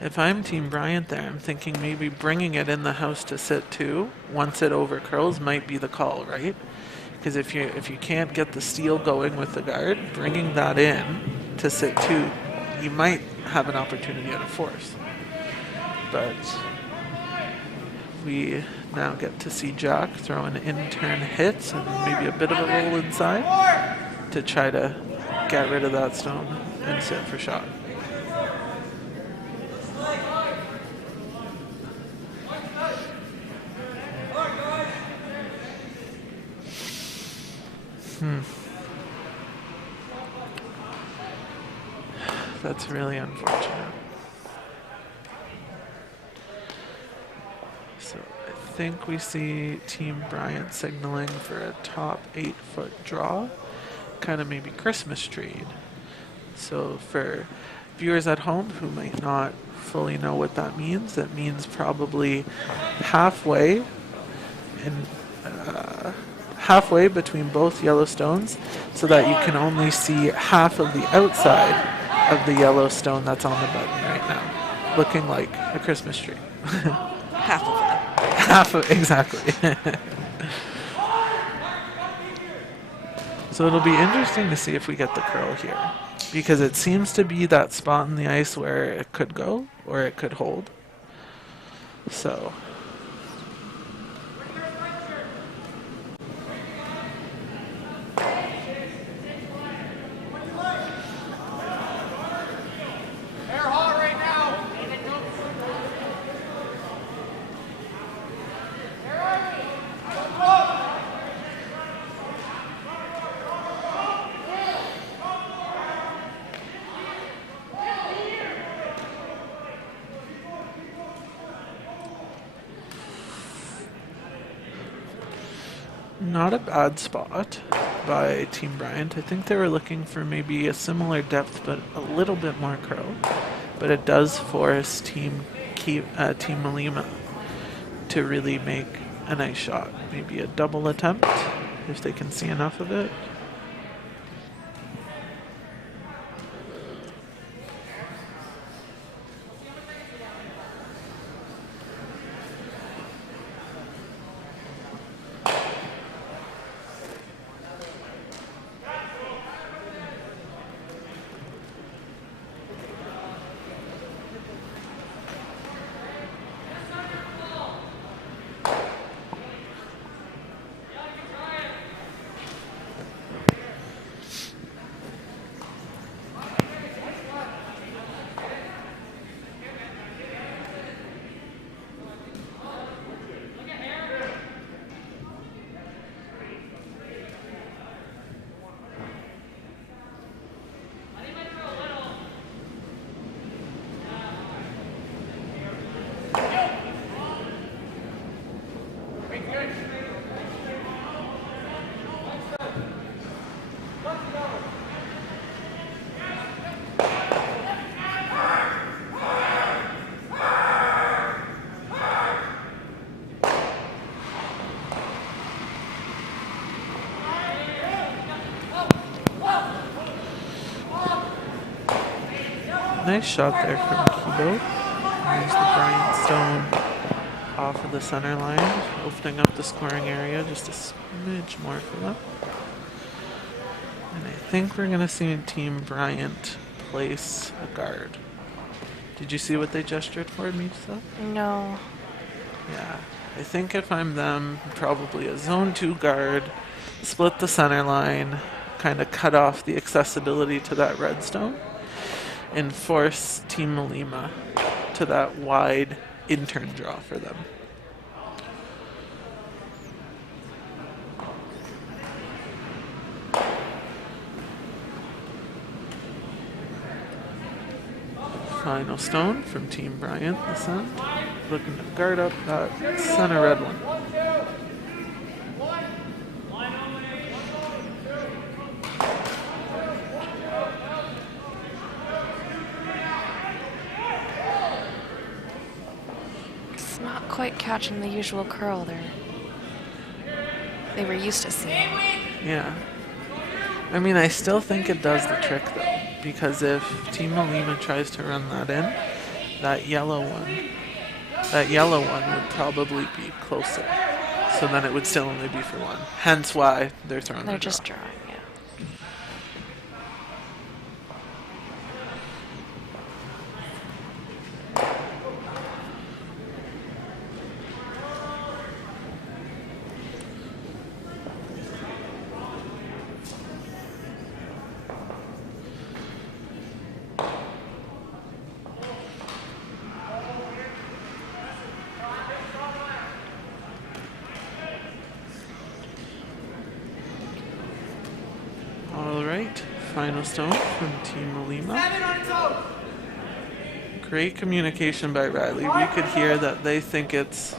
If I'm Team Bryant there, I'm thinking maybe bringing it in the house to sit too, once it over curls, might be the call, right? Because if you can't get the steal going with the guard, bringing that in to sit too, you might have an opportunity at a force. But we now get to see Jack throw an in-turn hits and maybe a bit of a roll inside to try to get rid of that stone and sit for shot. That's really unfortunate. So I think we see Team Bryant signaling for a top 8-foot draw, kind of maybe Christmas tree. So for viewers at home who might not fully know what that means, it means probably halfway between both yellow stones, so that you can only see half of the outside of the yellow stone that's on the button right now, looking like a Christmas tree. Half of it. Half of, exactly. So it'll be interesting to see if we get the curl here, because it seems to be that spot in the ice where it could go or it could hold. So They're hot right now. not a bad spot by Team Bryant. I think they were looking for maybe a similar depth, but a little bit more curl. But it does force Team Mulima to really make a nice shot. Maybe a double attempt, if they can see enough of it. Nice shot there from Kibo. There's the Bryant stone off of the center line, opening up the scoring area just a smidge more for them. And I think we're going to see Team Bryant place a guard. Did you see what they gestured for, Misa? No. Yeah. I think if I'm them, probably a zone 2 guard, split the center line, kind of cut off the accessibility to that redstone, and force Team Mulima to that wide intern draw for them. Final stone from Team Bryant, this end. Looking to guard up that center red one. It's not quite catching the usual curl there. They were used to seeing. Yeah. I mean, I still think it does the trick, though, because if Team Mulima tries to run that in, that yellow one would probably be closer. So then it would still only be for one. Hence why they're throwing They're the just draw. drawing, yeah. Alright, final stone from Team Mulima. Great communication by Riley. We could hear that they think it's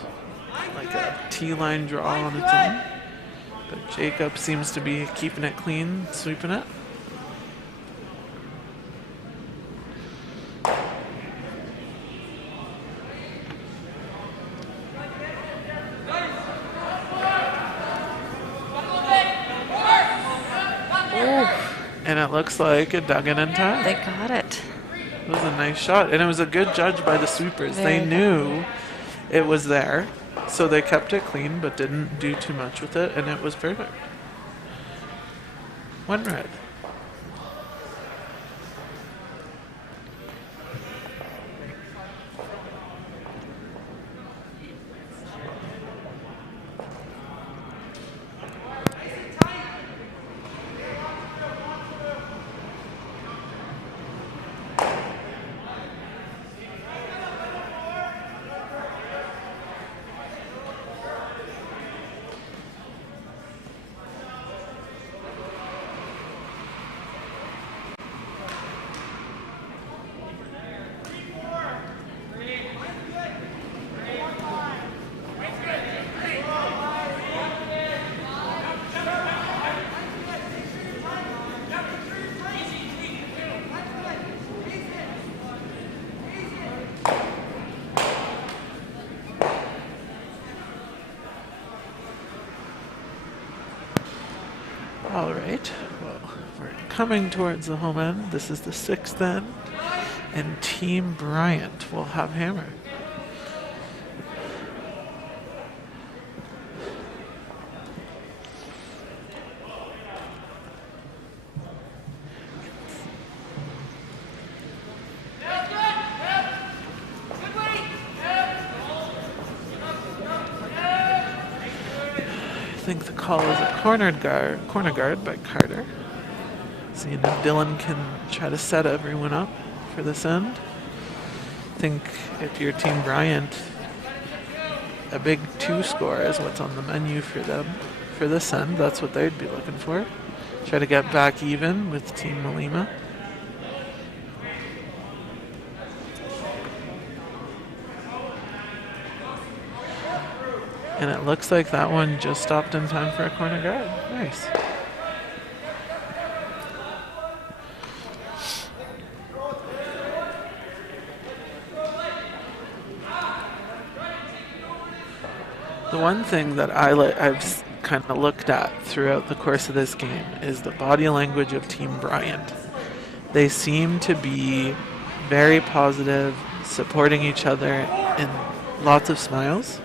like a T-line draw on its own. But Jacob seems to be keeping it clean, sweeping it. And it looks like it dug it in time. They got it. It was a nice shot, and it was a good judge by the sweepers. Very They knew it was there, so they kept it clean but didn't do too much with it, and it was perfect. One red. All right, well, we're coming towards the home end. This is the 6th end, and Team Bryant will have hammer. I think the call is a corner guard by Carter. Seeing if Dylan can try to set everyone up for this end. I think if you're Team Bryant, a big 2 score is what's on the menu for them for this end. That's what they'd be looking for. Try to get back even with Team Mulima. And it looks like that one just stopped in time for a corner guard. Nice. The one thing that I've kind of looked at throughout the course of this game is the body language of Team Bryant. They seem to be very positive, supporting each other, and lots of smiles,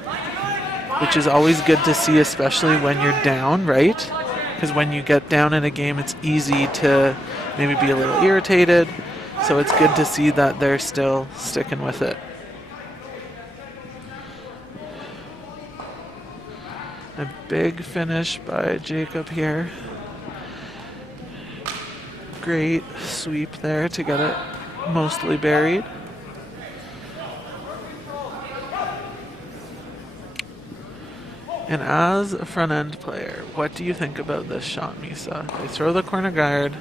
which is always good to see, especially when you're down, right? Because when you get down in a game, it's easy to maybe be a little irritated. So it's good to see that they're still sticking with it. A big finish by Jacob here. Great sweep there to get it mostly buried. And as a front end player, what do you think about this shot, Misa? They throw the corner guard.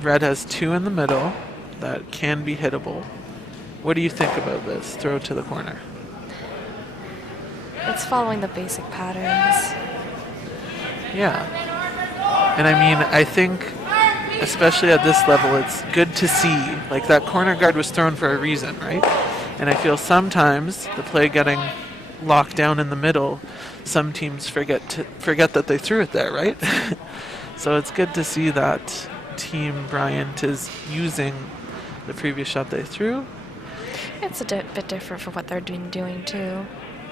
Red has two in the middle that can be hittable. What do you think about this throw to the corner? It's following the basic patterns. Yeah. And I mean, I think, especially at this level, it's good to see. Like, that corner guard was thrown for a reason, right? And I feel sometimes the play getting locked down in the middle, some teams forget that they threw it there, right? So it's good to see that Team Bryant is using the previous shot they threw. It's a bit different for what they're doing too.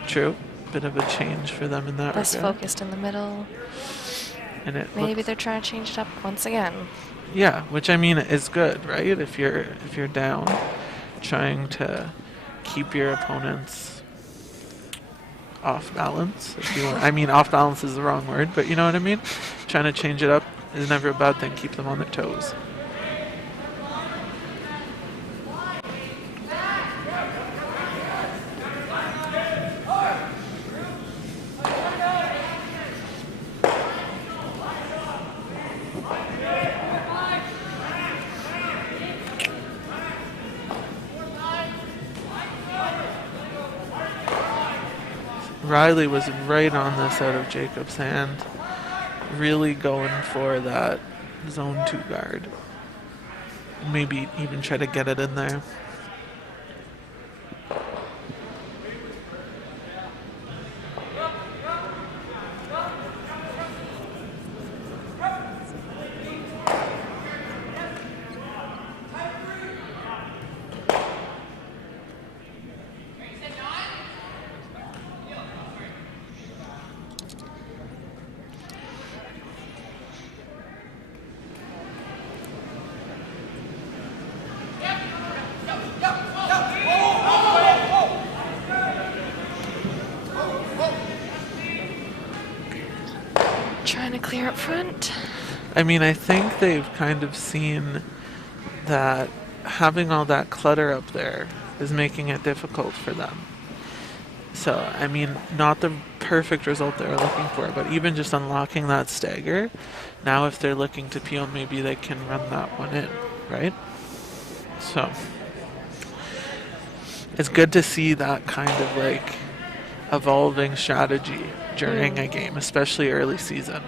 True. Bit of a change for them in that Less regard. focused in the middle. And maybe they're trying to change it up once again. Yeah, which I mean is good, right? If you're down, trying to keep your opponents off balance. If you want. I mean, off balance is the wrong word, but you know what I mean? Trying to change it up is never a bad thing. Keep them on their toes. Riley was right on this out of Jacob's hand. Really going for that zone 2 guard. Maybe even try to get it in there. Trying to clear up front. I mean, I think they've kind of seen that having all that clutter up there is making it difficult for them. So, I mean, not the perfect result they were looking for, but even just unlocking that stagger, now if they're looking to peel, maybe they can run that one in, right? So, it's good to see that kind of like evolving strategy during a game, especially early season.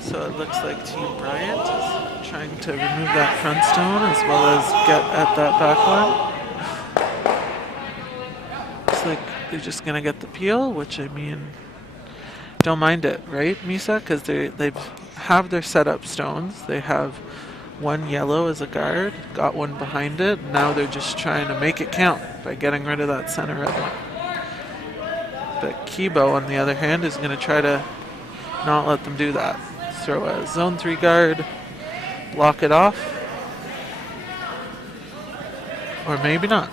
So it looks like Team Bryant is trying to remove that front stone as well as get at that back one. Looks like they're just going to get the peel, which I mean, don't mind it, right, Misa? Because they have their setup stones. They have One yellow is a guard, got one behind it. Now they're just trying to make it count by getting rid of that center red one. But Kibo, on the other hand, is going to try to not let them do that. Throw a zone 3 guard, block it off, or maybe not.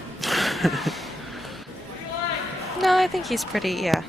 No, I think he's pretty, yeah.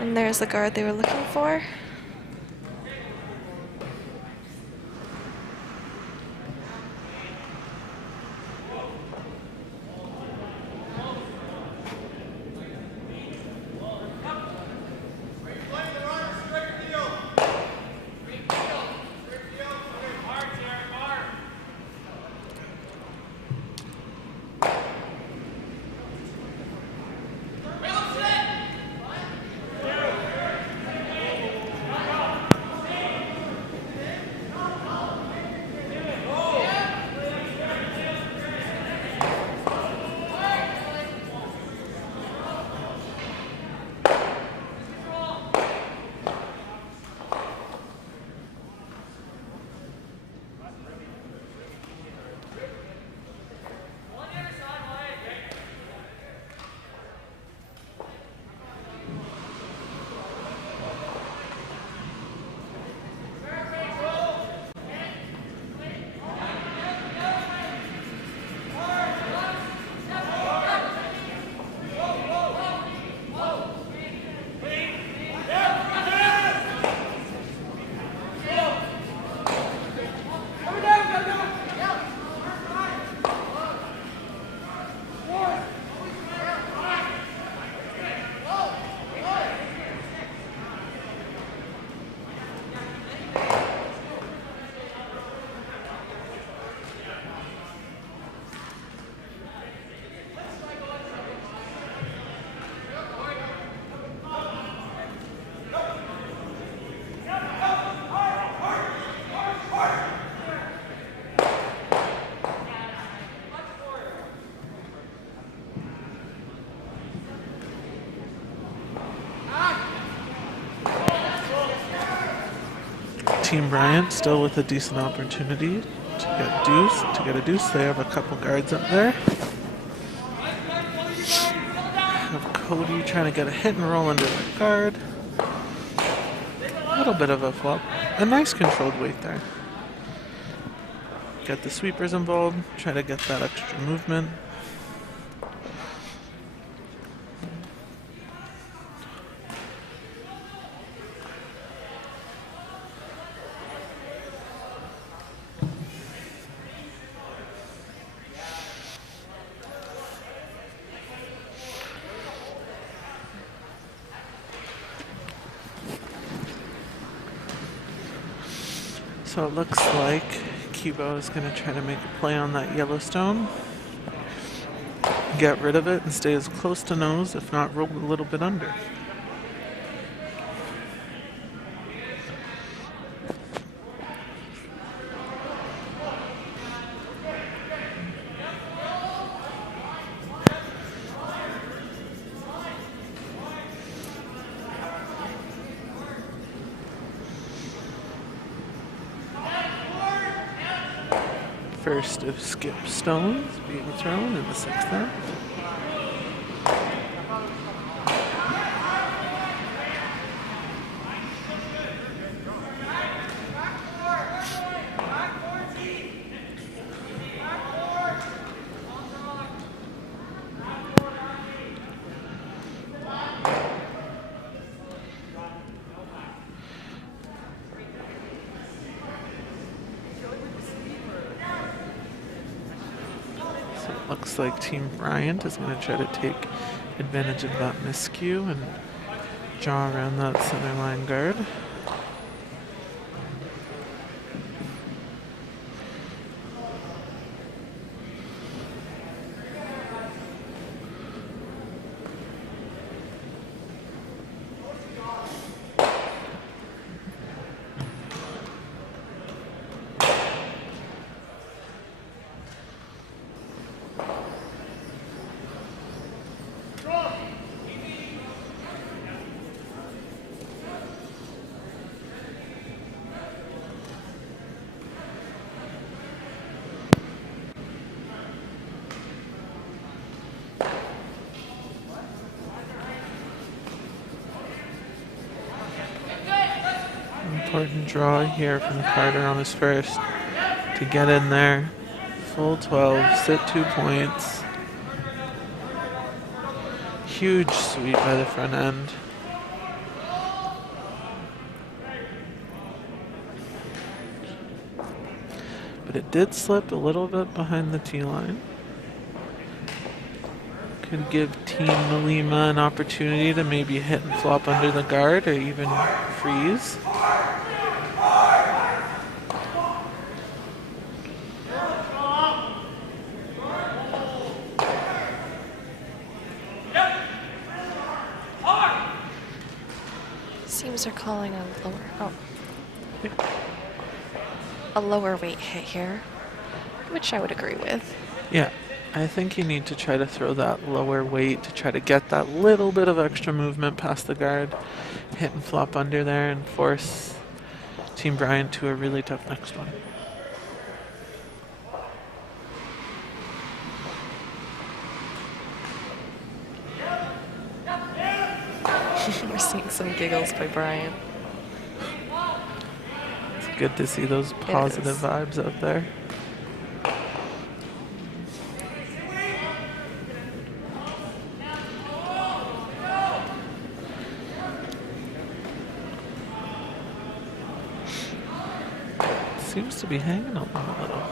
And there's the guard they were looking for. Team Bryant still with a decent opportunity to get a deuce. They have a couple guards up there. Have Cody trying to get a hit and roll under the guard. A little bit of a flop. A nice controlled weight there. Get the sweepers involved. Try to get that extra movement. So it looks like Kibo is going to try to make a play on that Yellowstone. Get rid of it and stay as close to nose, if not roll a little bit under. First of skip stones being thrown in the 6th round. Looks like Team Bryant is going to try to take advantage of that miscue and draw around that center line guard. Important draw here from Carter on his first to get in there. Full 12, sit 2 points. Huge sweep by the front end. But it did slip a little bit behind the tee line. Could give Team Mulima an opportunity to maybe hit and flop under the guard or even freeze. Seems they're calling a lower weight hit here, which I would agree with. Yeah, I think you need to try to throw that lower weight to try to get that little bit of extra movement past the guard, hit and flop under there, and force Team Bryant to a really tough next one. We're seeing some giggles by Bryant. It's good to see those positive vibes out there. Seems to be hanging on them a little.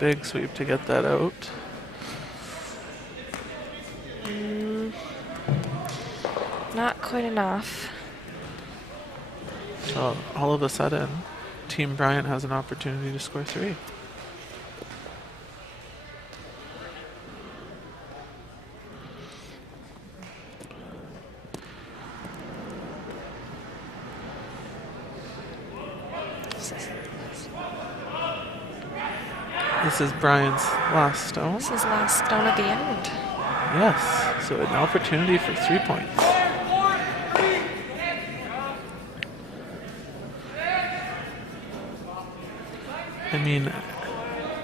Big sweep to get that out. Not quite enough. So all of a sudden, Team Bryant has an opportunity to score 3. This is Bryant's last stone. This is last stone at the end. Yes, so an opportunity for 3 points. I mean,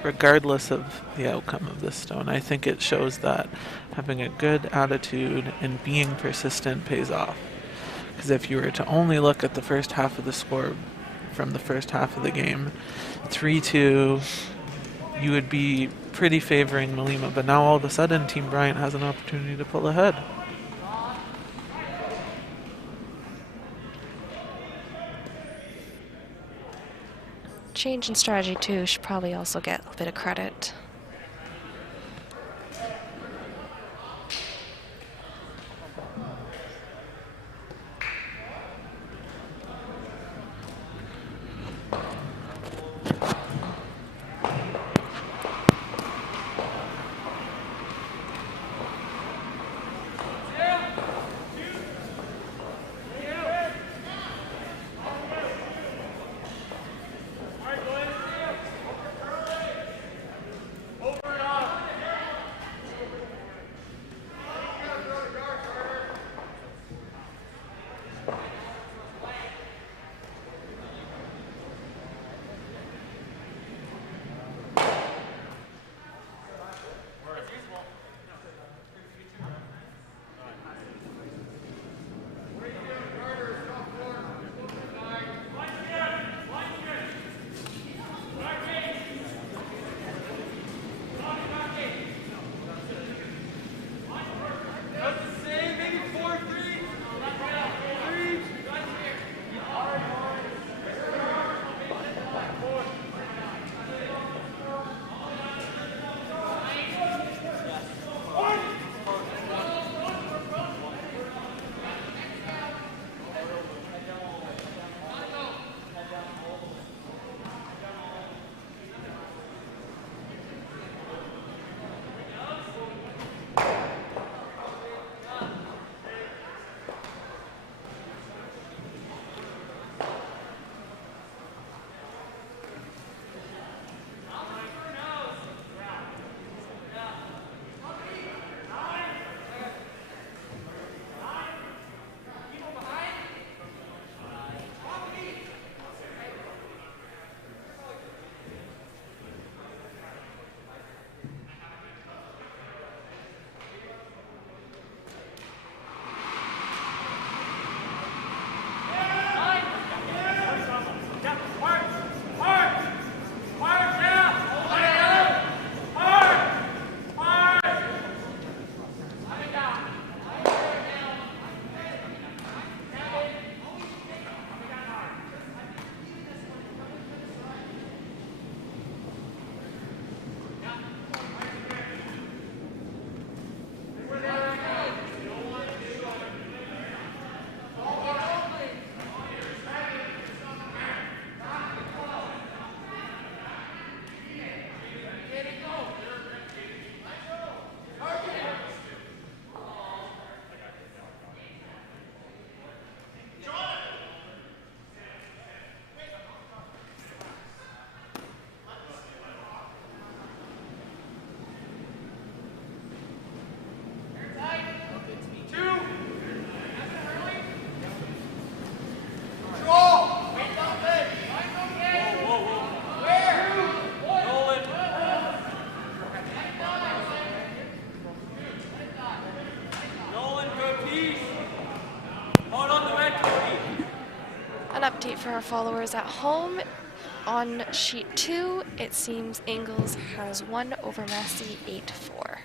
regardless of the outcome of this stone, I think it shows that having a good attitude and being persistent pays off. Because if you were to only look at the first half of the score from the first half of the game, 3-2, you would be pretty favoring Mulima. But now all of a sudden, Team Bryant has an opportunity to pull ahead. Change in strategy too should probably also get a bit of credit. for our followers at home, on sheet 2, it seems Ingalls has won over Massey 8-4.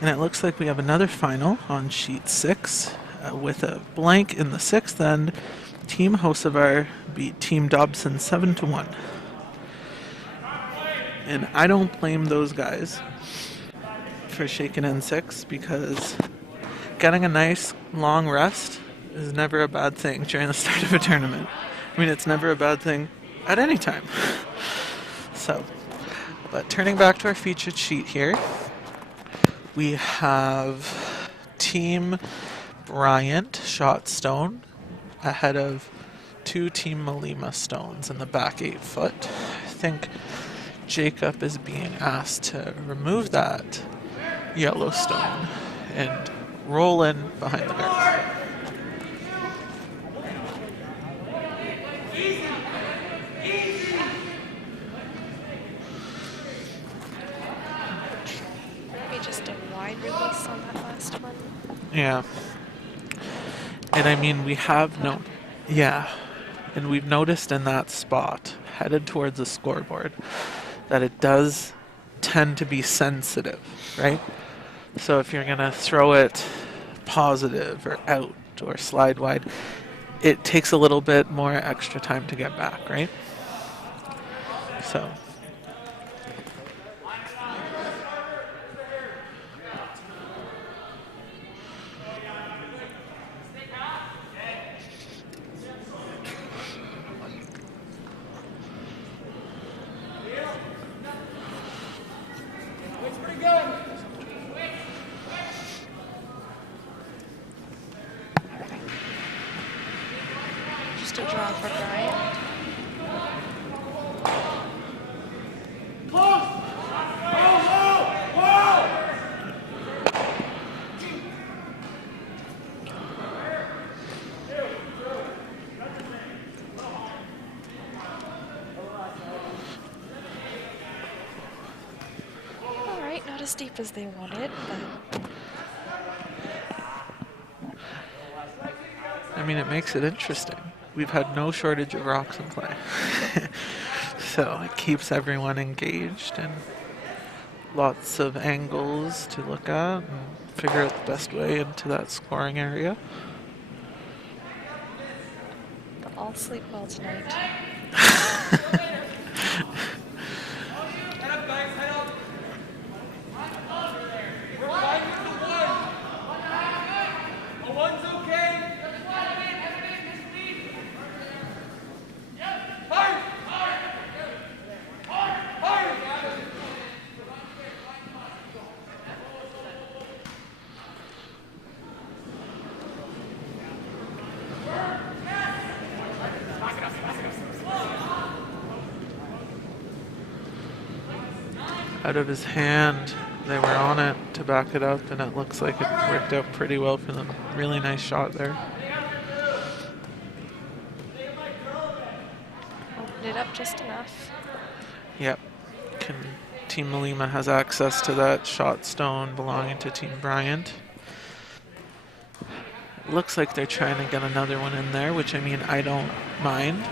And it looks like we have another final on sheet 6 with a blank in the 6th end. Team Hocevar beat Team Dobson 7-1. And I don't blame those guys for shaking in 6 because getting a nice long rest is never a bad thing during the start of a tournament. I mean, it's never a bad thing at any time. So, but turning back to our featured sheet here, we have Team Bryant shot stone ahead of 2 Team Mulima stones in the back 8 foot. I think Jacob is being asked to remove that yellow stone and roll in behind the guard. Yeah. And I mean, we have and we've noticed in that spot, headed towards the scoreboard, that it does tend to be sensitive, right? So if you're going to throw it positive or out or slide wide, it takes a little bit more extra time to get back, right? So. Just a draw for Bryant. All right, not as deep as they wanted, but I mean, it makes it interesting. We've had no shortage of rocks in play. So it keeps everyone engaged and lots of angles to look at and figure out the best way into that scoring area. they'll all sleep well tonight. Out of his hand, they were on it to back it up, and it looks like it worked out pretty well for them. Really nice shot there. Opened it up just enough. Yep. Team Mulima has access to that shot stone belonging to Team Bryant. Looks like they're trying to get another one in there, which I mean, I don't mind,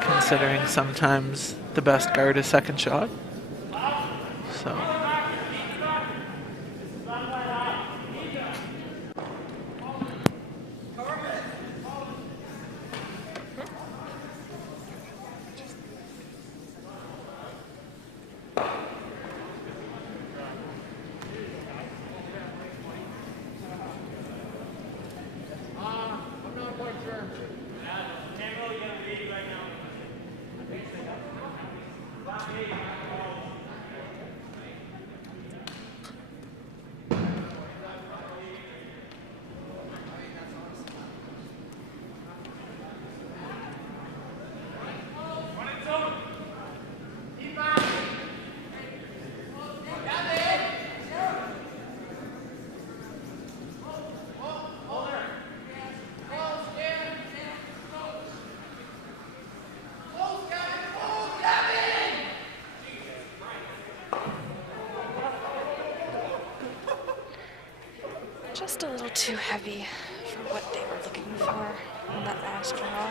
considering sometimes the best guard is second shot. So. Just a little too heavy for what they were looking for in that last draw.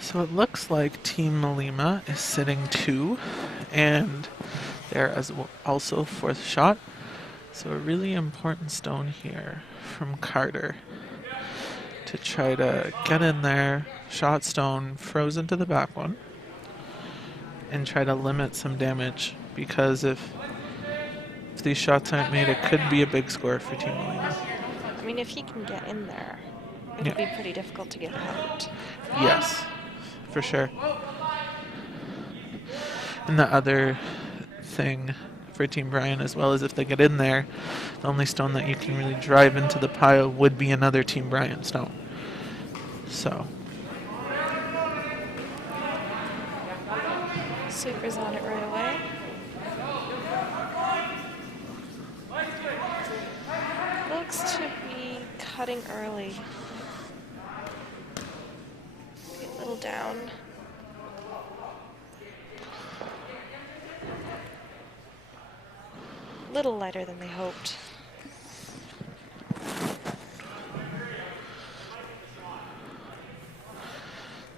So it looks like Team Mulima is sitting 2, and they're also fourth shot. So a really important stone here from Carter to try to get in there, shot stone, frozen to the back one, and try to limit some damage, because if these shots aren't made, it could be a big score for Team Mulima. I mean, if he can get in there, it'll be pretty difficult to get out. Yes, for sure. And the other thing for Team Bryant as well is if they get in there, the only stone that you can really drive into the pile would be another Team Bryant stone. So. Sweeper's on it right away. Looks to be cutting early. A little down. A little lighter than they hoped.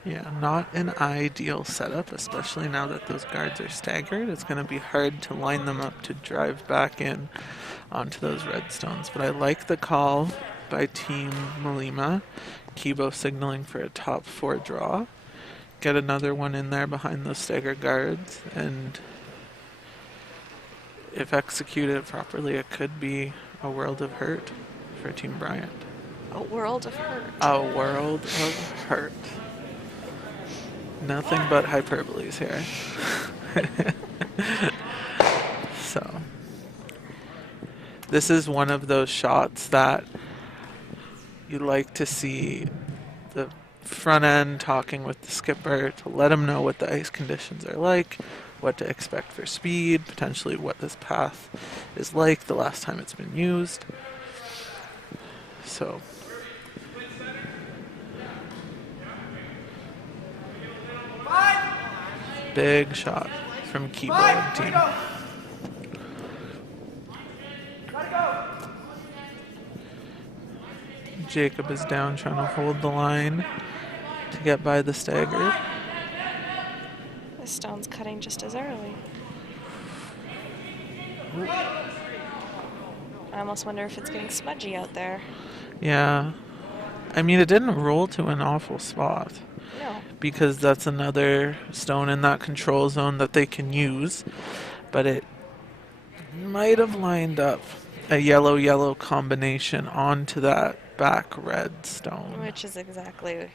Yeah, not an ideal setup, especially now that those guards are staggered. It's going to be hard to line them up to drive back in onto those red stones. But I like the call by Team Mulima. Kibo signaling for a top 4 draw. Get another one in there behind those staggered guards, and if executed properly, it could be a world of hurt for Team Bryant. A world of hurt. A world of hurt. Nothing but hyperboles here. So, this is one of those shots that you like to see the front end talking with the skipper to let him know what the ice conditions are like, what to expect for speed, potentially what this path is like the last time it's been used. So, big shot from Kibo and team. Jacob is down trying to hold the line to get by the stagger. The stone's cutting just as early. Ooh. I almost wonder if it's getting smudgy out there. Yeah. I mean, it didn't roll to an awful spot. No. Because that's another stone in that control zone that they can use. But it might have lined up a yellow-yellow combination onto that back red stone. Which is exactly,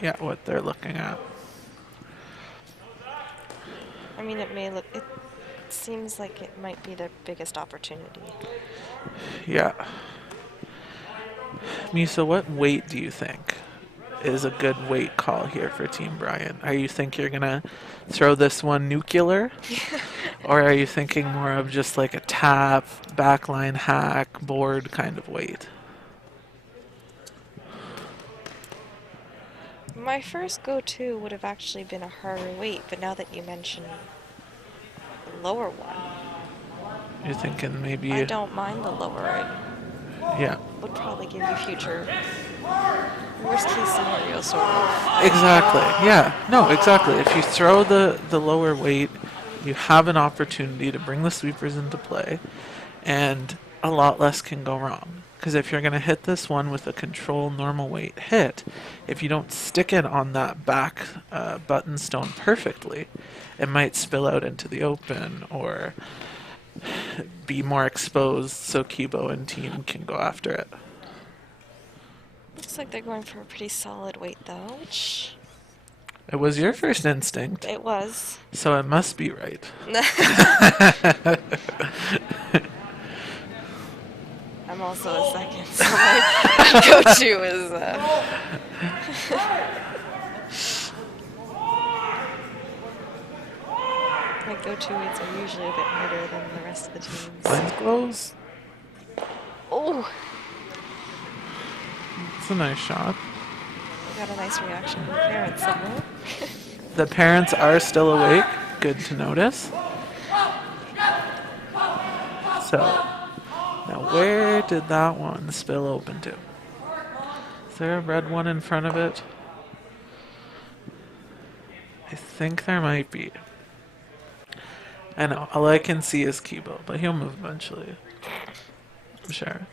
Yeah, what they're looking at. I mean, it seems like it might be their biggest opportunity. Yeah. Misa, what weight do you think is a good weight call here for Team Bryant? Are you think you're going to throw this one nuclear? Or are you thinking more of just like a tap, backline hack, board kind of weight? My first go-to would have actually been a harder weight, but now that you mention the lower one, You're thinking maybe... I don't mind the lower. Yeah. Would probably give you future worst case scenario sort of. Exactly. Yeah. No, exactly. If you throw the lower weight, you have an opportunity to bring the sweepers into play, and a lot less can go wrong. Because if you're going to hit this one with a control normal weight hit, if you don't stick it on that back button stone perfectly, it might spill out into the open or be more exposed so Kibo and team can go after it. Looks like they're going for a pretty solid weight though, which... It was your first instinct. It was. So it must be right. I'm also a second, so my go-to is... my go-to weights are usually a bit harder than the rest of the teams. Lens close. Oh! It's a nice shot. We got a nice reaction from the parents somewhere. The parents are still awake. Good to notice. So, now where did that one spill open to? Is there a red one in front of it? I think there might be. I know, all I can see is Kibo, but he'll move eventually. I'm sure.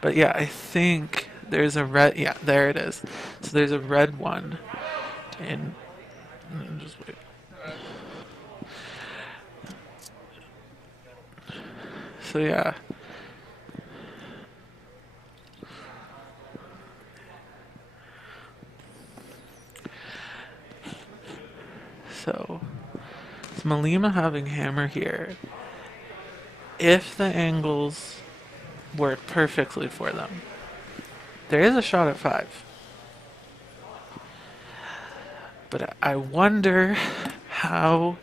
But yeah, I think There's a red, yeah, there it is. So there's a red one. And just wait. So yeah. So it's Mulima having hammer here. If the angles work perfectly for them, there is a shot at 5. But I wonder how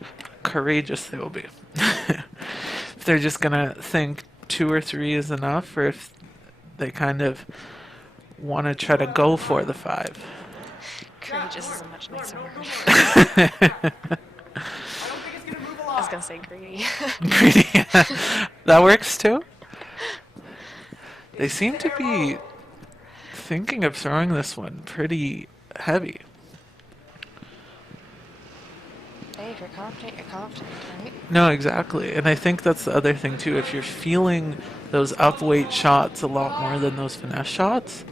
courageous they will be. If they're just gonna think 2 or 3 is enough, or if they kind of want to try to go for the 5. Courageous is a much nicer word. I don't think it's gonna move a lot. I was gonna say greedy. Greedy. That works too. They seem to be thinking of throwing this one pretty heavy. Hey, if you're confident, right? No, exactly. And I think that's the other thing too. If you're feeling those upweight shots a lot more than those finesse shots,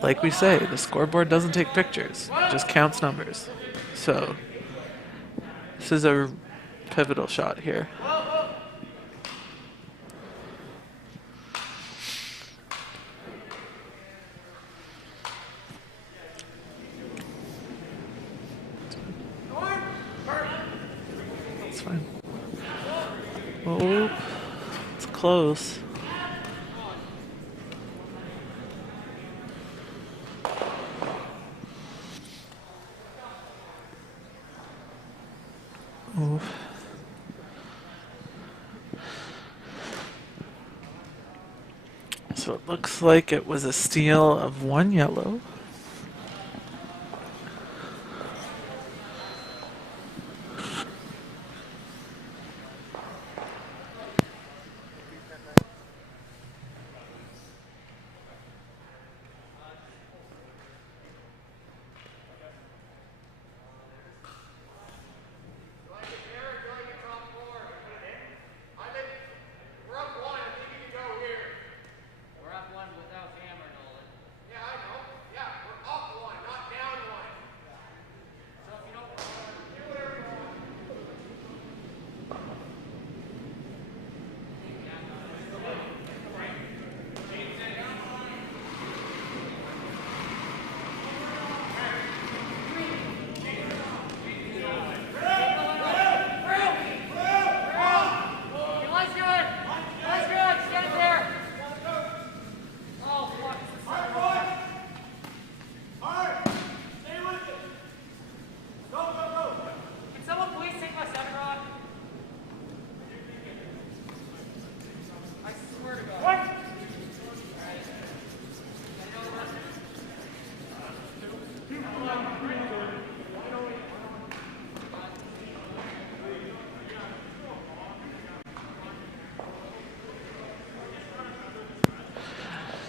like we say, the scoreboard doesn't take pictures, it just counts numbers. So this is a pivotal shot here. That's fine. Oh, it's close. Ooh. So it looks like it was a steal of 1 yellow.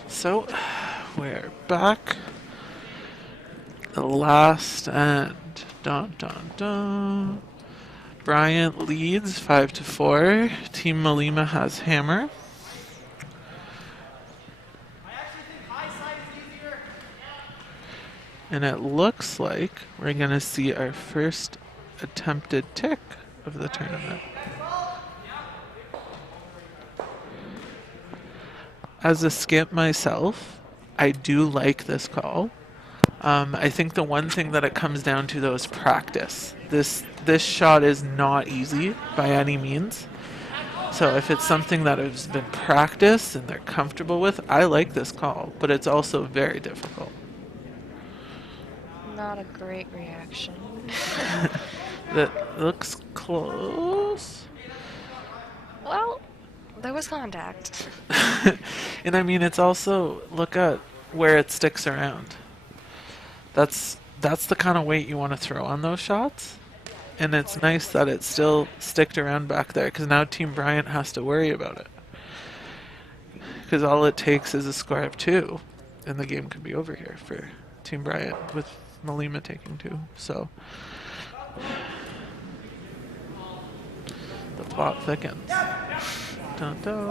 So we're back. The last end. Dun dun dun. Bryant leads 5-4. Team Mulima has hammer. I actually think high side is easier. And it looks like we're going to see our first attempted tick of the tournament. As a skip myself, I do like this call. I think the one thing that it comes down to though is practice. This shot is not easy by any means. So if it's something that has been practiced and they're comfortable with, I like this call, but it's also very difficult. Not a great reaction. That looks close. Well, there was contact. And I mean, it's also, look at where it sticks around. That's the kind of weight you want to throw on those shots. And it's nice that it still sticked around back there, because now Team Bryant has to worry about it. Because all it takes is a score of 2, and the game could be over here for Team Bryant, with Mulima taking 2. So the plot thickens. Dun, dun.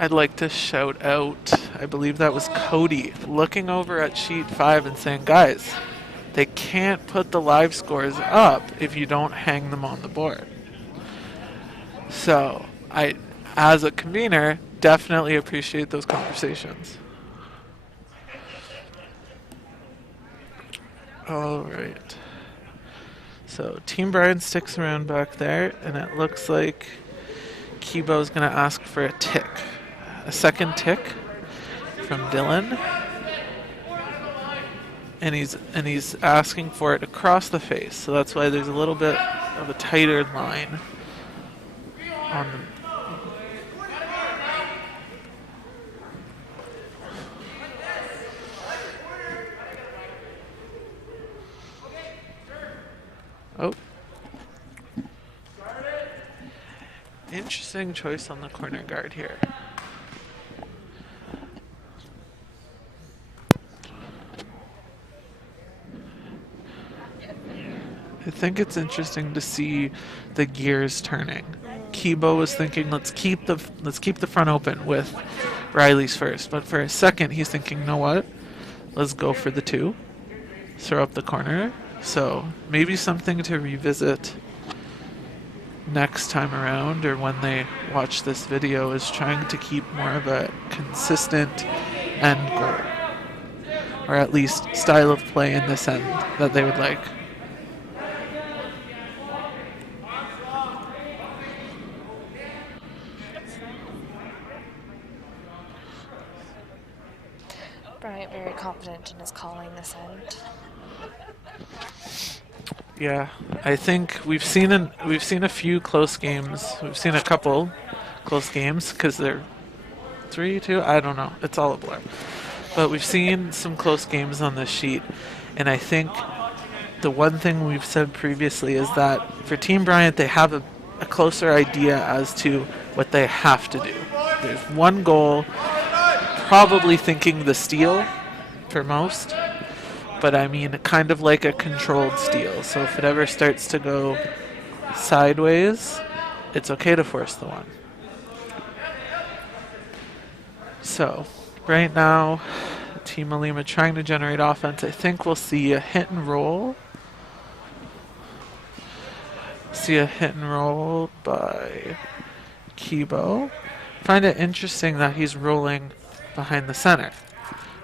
I'd like to shout out, I believe that was Cody, looking over at sheet 5 and saying, guys, they can't put the live scores up if you don't hang them on the board. So, I, as a convener, definitely appreciate those conversations. All right. So, Team Bryant sticks around back there, and it looks like Kibo's going to ask for a tick. A second tick from Dylan. And he's asking for it across the face. So that's why there's a little bit of a tighter line on the Oh. Interesting choice on the corner guard here. I think it's interesting to see the gears turning. Kibo was thinking, let's keep the front open with Riley's first, but for a second he's thinking, you know what? Let's go for the 2. Throw up the corner. So maybe something to revisit next time around, or when they watch this video, is trying to keep more of a consistent end goal, or at least style of play in this end that they would like. Bryant very confident in his calling this end. Yeah, I think we've seen a few close games. We've seen a couple close games because they're 3-2. I don't know. It's all a blur. But we've seen some close games on this sheet, and I think the one thing we've said previously is that for Team Bryant, they have a closer idea as to what they have to do. There's one goal, probably thinking the steal for most. But I mean, kind of like a controlled steal. So if it ever starts to go sideways, it's okay to force the 1. So right now, Team Mulima trying to generate offense. I think we'll see a hit and roll. See a hit and roll by Kibo. Find it interesting that he's rolling behind the center,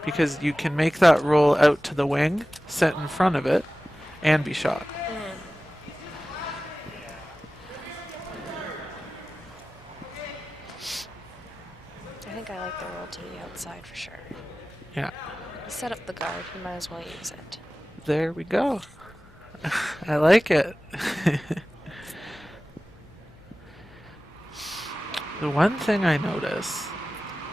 because you can make that roll out to the wing, sit in front of it, and be shot. I think I like the roll to the outside for sure. Yeah. Set up the guard, you might as well use it. There we go. I like it. The one thing I notice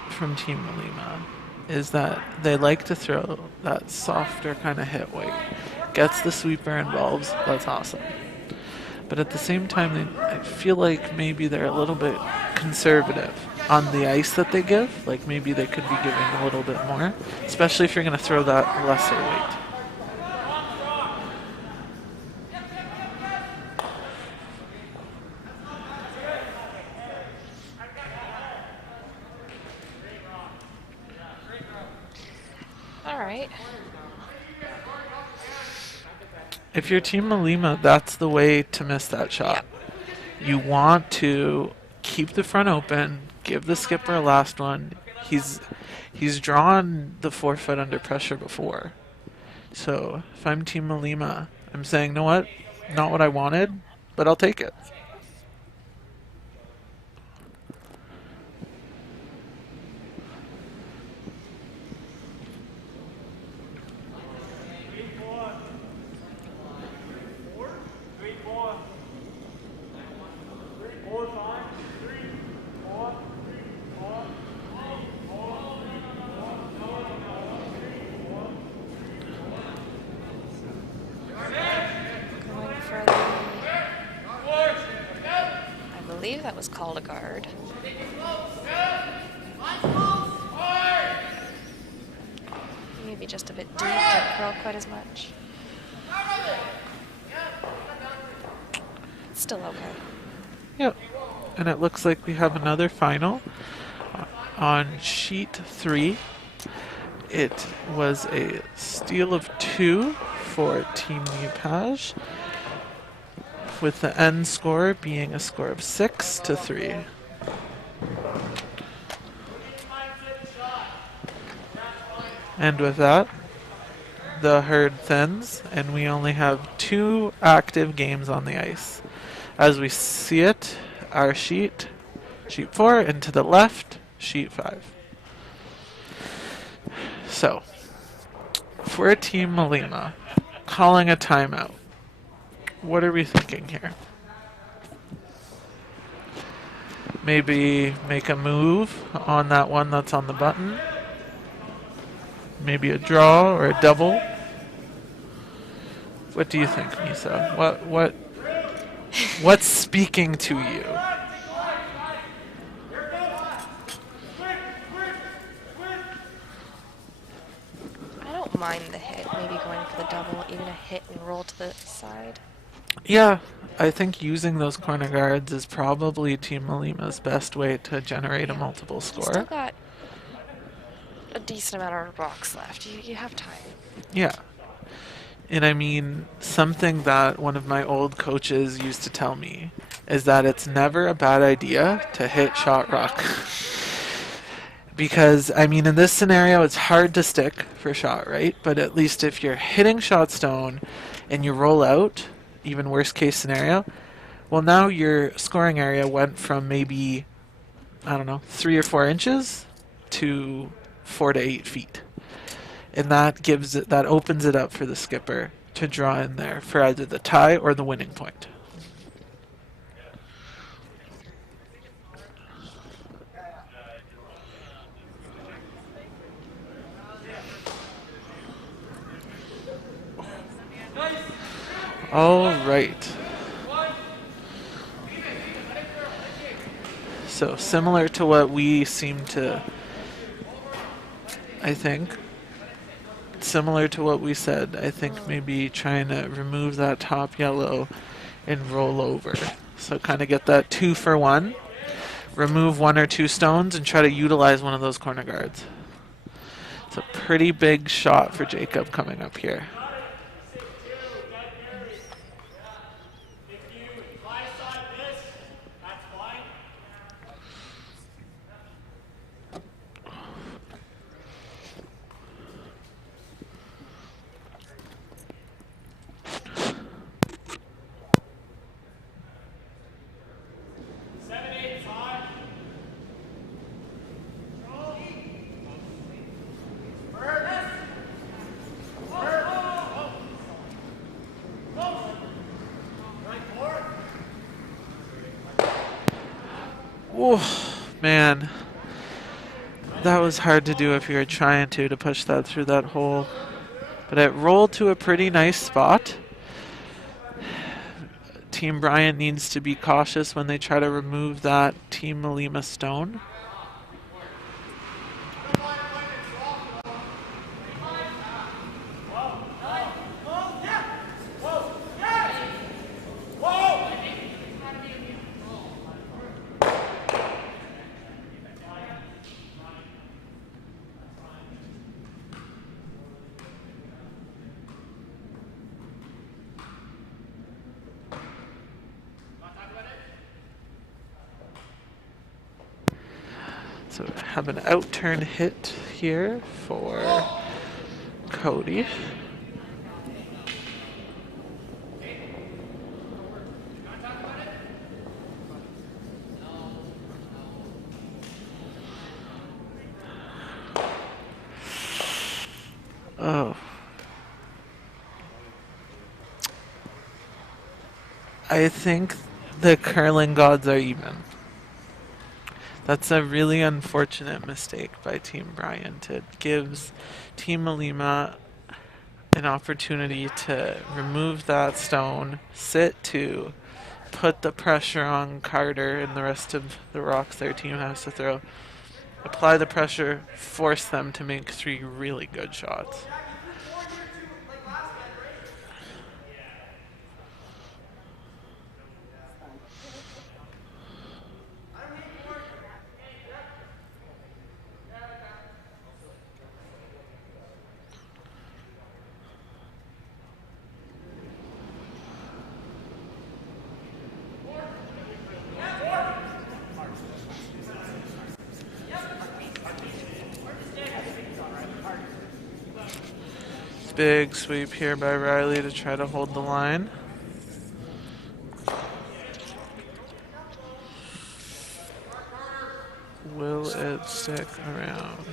from Team Mulima is that they like to throw that softer kind of hit weight. Gets the sweeper involved, that's awesome. But at the same time, I feel like maybe they're a little bit conservative on the ice that they give. Like maybe they could be giving a little bit more, especially if you're going to throw that lesser weight. If you're Team Mulima, that's the way to miss that shot. Yeah. You want to keep the front open, give the skipper a last one. He's drawn the 4-foot under pressure before. So if I'm Team Mulima, I'm saying, you know what? Not what I wanted, but I'll take it. That was called a guard. Maybe just a bit deep, didn't curl quite as much. Still okay. Yep. And it looks like we have another final On sheet 3, it was a steal of 2 for Team Nipaj, with the end score being a score of 6-3. And with that, the herd thins, and we only have 2 active games on the ice. As we see it, our sheet 4, and to the left, sheet 5. So, for Team Mulima, calling a timeout, what are we thinking here? Maybe make a move on that one that's on the button. Maybe a draw or a double. What do you think, Misa? What's speaking to you? I don't mind the hit, maybe going for the double, even a hit and roll to the side. Yeah, I think using those corner guards is probably Team Malima's best way to generate a multiple You score. still got a decent amount of rocks left. You have time. Yeah. And I mean, something that one of my old coaches used to tell me is that it's never a bad idea to hit shot rock. Because, I mean, in this scenario, it's hard to stick for shot, right? But at least if you're hitting shot stone and you roll out, even worst case scenario, well, now your scoring area went from maybe, I don't know, 3 or 4 inches to 4 to 8 feet. And that opens it up for the skipper to draw in there for either the tie or the winning point. All right. So similar to what we seem to, I think, similar to what we said, I think maybe trying to remove that top yellow and roll over. So kind of get that 2 for 1. Remove 1 or 2 stones and try to utilize one of those corner guards. It's a pretty big shot for Jacob coming up here. Whoa, man. That was hard to do if you were trying to push that through that hole. But it rolled to a pretty nice spot. Team Bryant needs to be cautious when they try to remove that Team Mulima stone. So have an outturn hit here for Cody. Oh. I think the curling gods are even. That's a really unfortunate mistake by Team Bryant. It gives Team Mulima an opportunity to remove that stone, sit 2, put the pressure on Carter and the rest of the rocks their team has to throw, apply the pressure, force them to make 3 really good shots. Big sweep here by Riley to try to hold the line. Will it stick around?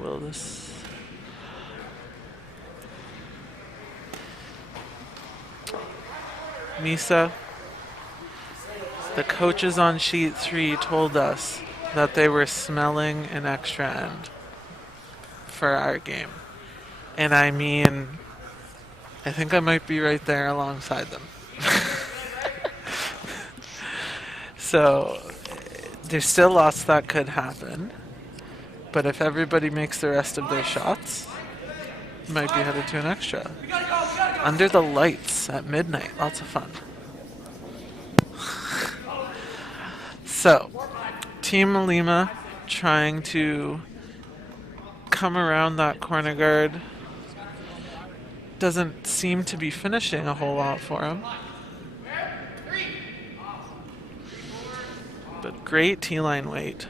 Will this... Misa, the coaches on sheet 3 told us that they were smelling an extra end for our game. And I mean, I think I might be right there alongside them. So, there's still lots that could happen. But if everybody makes the rest of their shots, might be headed to an extra. Under the lights at midnight. Lots of fun. So, Team Mulima trying to come around that corner guard. Doesn't seem to be finishing a whole lot for him. But great T-line weight.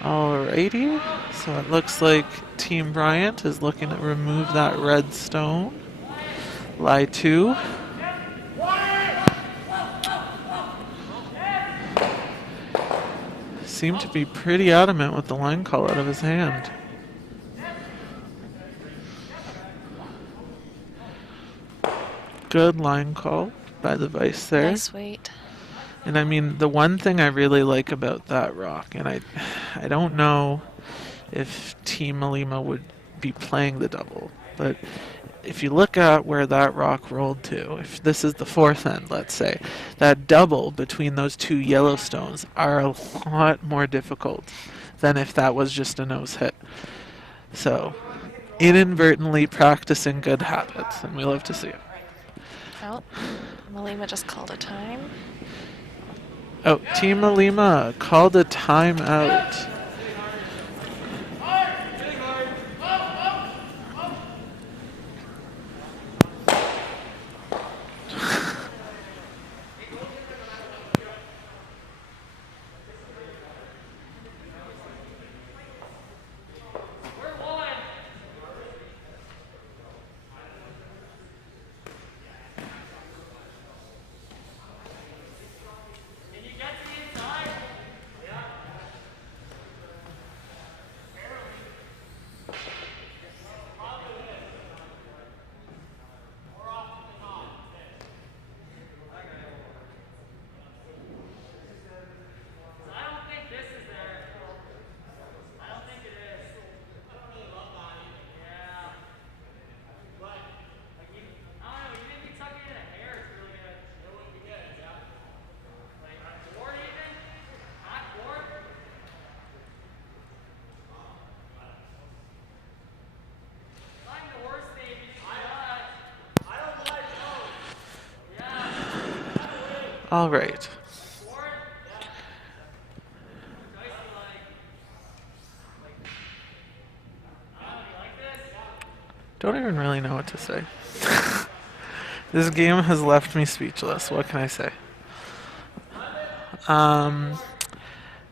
Alrighty, so it looks like Team Bryant is looking to remove that red stone. Lie 2. Seemed to be pretty adamant with the line call out of his hand. Good line call by the vice there. Nice weight. And I mean, the one thing I really like about that rock, and I don't know if Team Mulima would be playing the double, but if you look at where that rock rolled to, if this is the 4th end, let's say, that double between those 2 yellow stones are a lot more difficult than if that was just a nose hit. So, inadvertently practicing good habits, and we love to see it. Oh, Mulima just called a time. Oh, Team Mulima called a timeout. All right. Don't even really know what to say. This game has left me speechless. What can I say?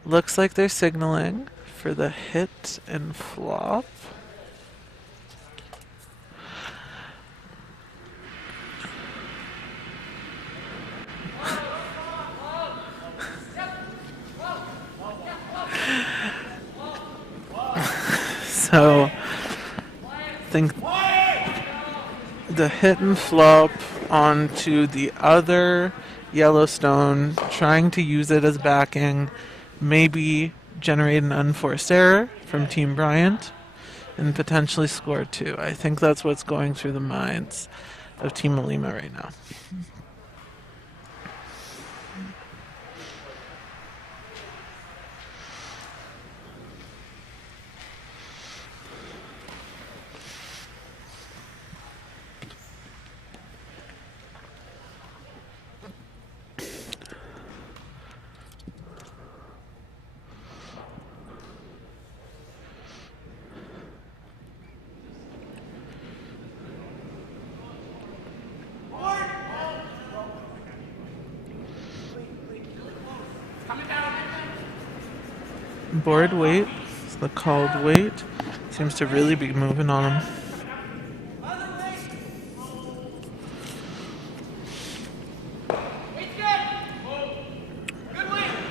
Looks like they're signaling for the hit and flop. So, I think the hit and flop onto the other Yellowstone, trying to use it as backing, maybe generate an unforced error from Team Bryant, and potentially score 2. I think that's what's going through the minds of Team Mulima right now. Board weight, it's the called weight, seems to really be moving on him.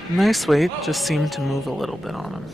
Nice weight, just seemed to move a little bit on him.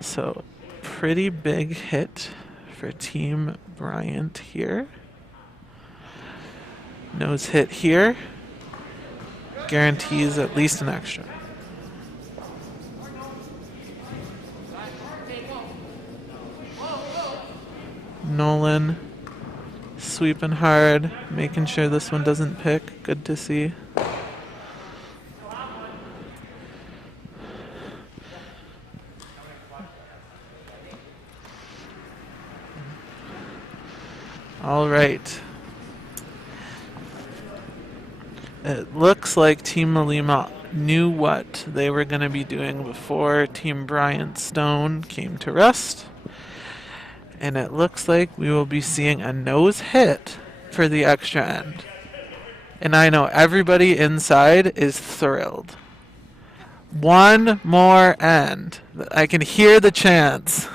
So, pretty big hit for Team Bryant here. Nose hit here. Guarantees at least an extra. Nolan sweeping hard, making sure this one doesn't pick. Good to see. All right. It looks like Team Mulima knew what they were going to be doing before Team Bryant Stone came to rest. And it looks like we will be seeing a nose hit for the extra end. And I know everybody inside is thrilled. One more end. I can hear the chants.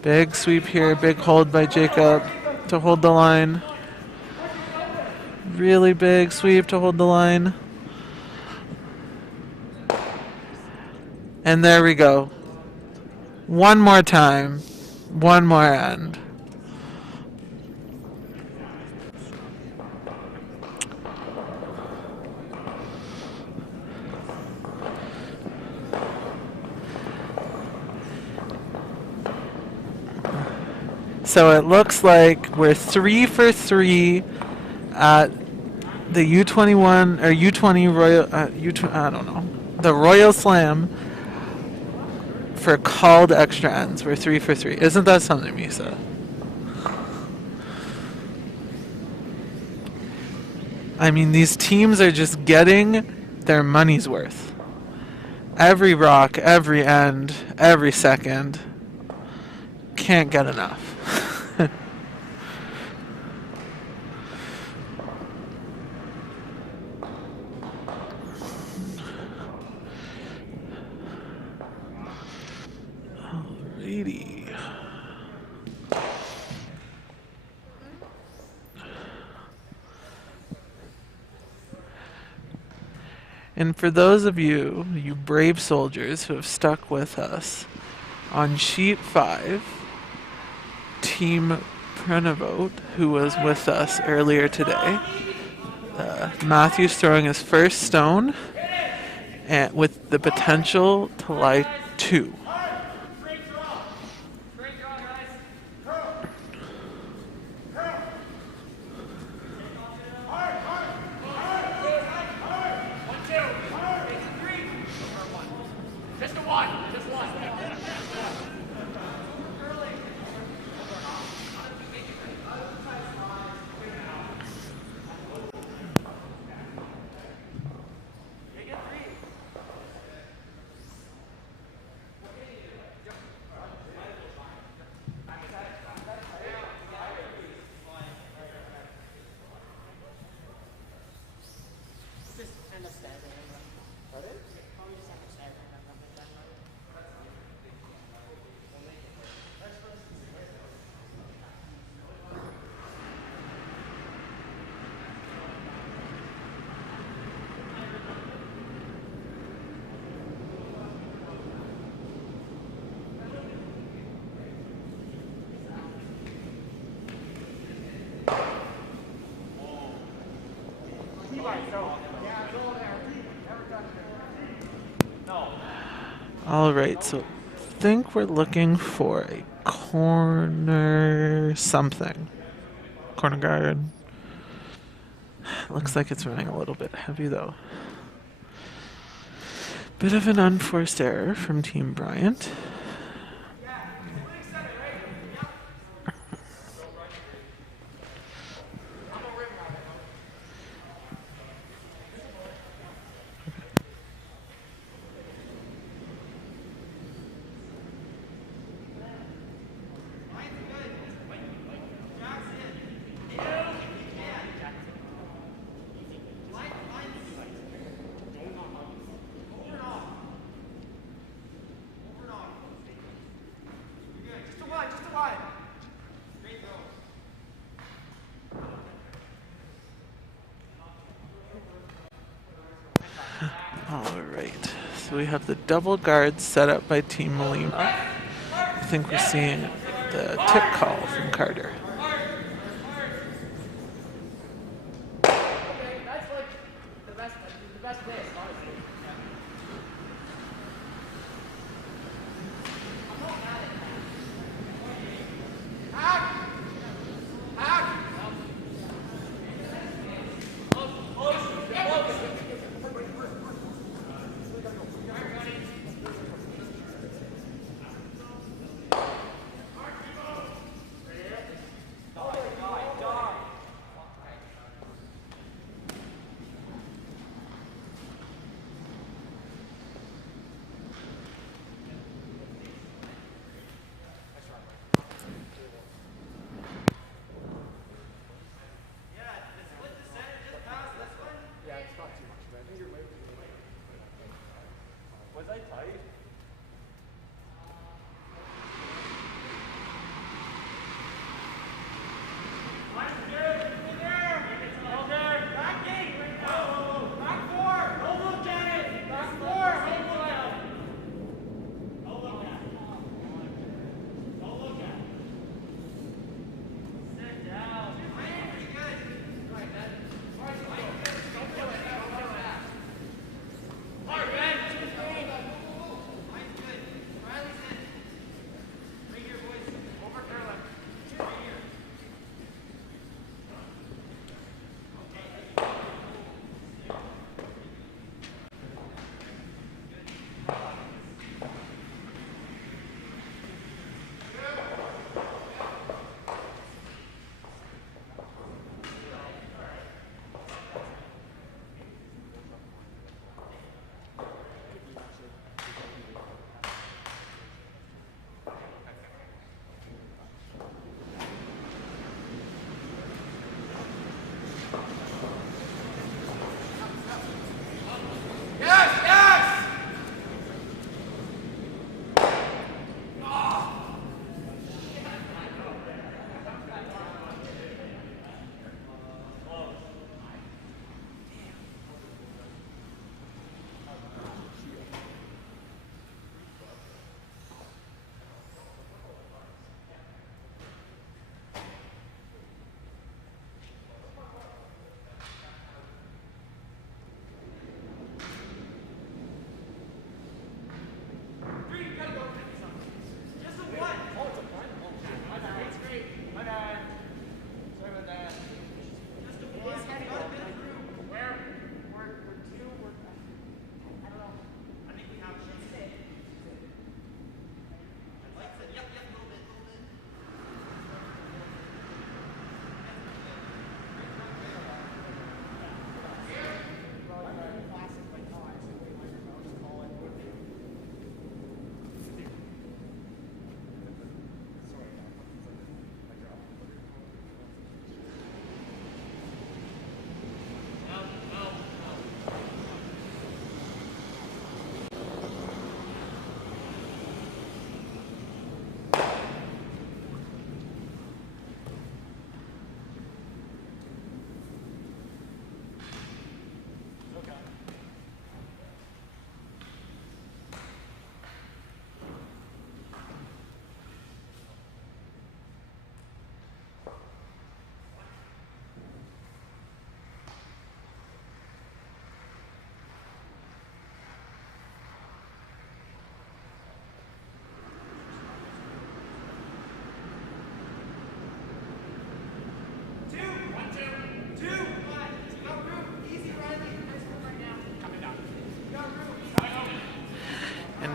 Big sweep here, big hold by Jacob to hold the line. Really big sweep to hold the line. And there we go. One more time. One more end. So it looks like we're 3 for 3 at the U21 or U20 Royal, I don't know, the Royal Slam for called extra ends. We're 3 for 3. Isn't that something, Misa? I mean, these teams are just getting their money's worth. Every rock, every end, every second. Can't get enough. Alrighty. And for those of you, you brave soldiers who have stuck with us, on sheet 5, Team Renevote, who was with us earlier today. Matthew's throwing his first stone and with the potential to lie 2. All right, so I think we're looking for a corner something. Corner guard. Looks like it's running a little bit heavy though. Bit of an unforced error from Team Bryant. Alright, so we have the double guards set up by Team Mulima. I think we're seeing the tip call from Carter.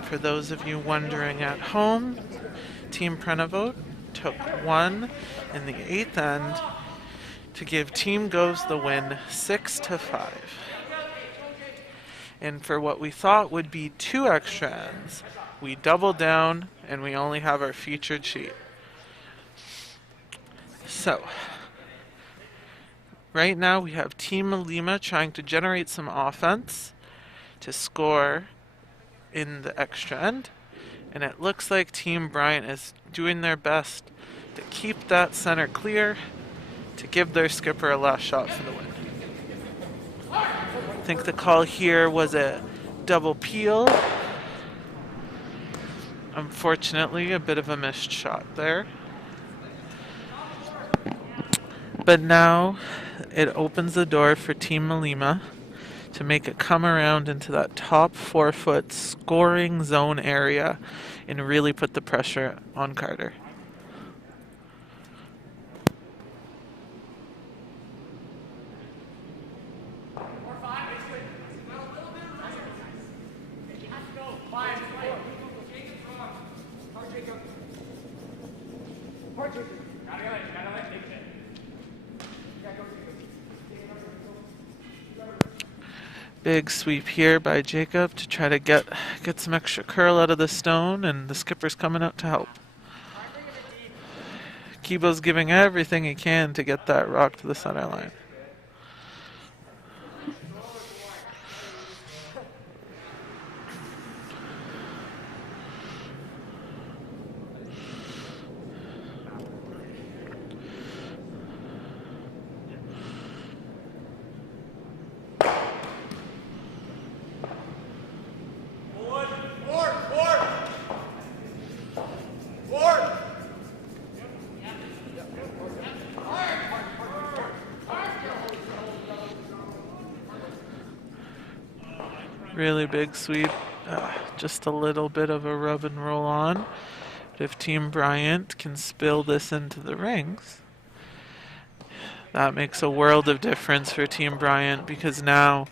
And for those of you wondering at home, Team Prenavote took 1 in the 8th end to give Team Goes the win 6-5. And for what we thought would be 2 extra ends, we doubled down and we only have our featured sheet. So, right now we have Team Mulima trying to generate some offense to score in the extra end. And it looks like Team Bryant is doing their best to keep that center clear to give their skipper a last shot for the win. I think the call here was a double peel. Unfortunately, a bit of a missed shot there. But now it opens the door for Team Mulima to make it come around into that top 4-foot scoring zone area and really put the pressure on Carter. Big sweep here by Jacob to try to get some extra curl out of the stone, and the skipper's coming out to help. Kibo's giving everything he can to get that rock to the center line. Really big sweep, just a little bit of a rub and roll on. But if Team Bryant can spill this into the rings, that makes a world of difference for Team Bryant, because now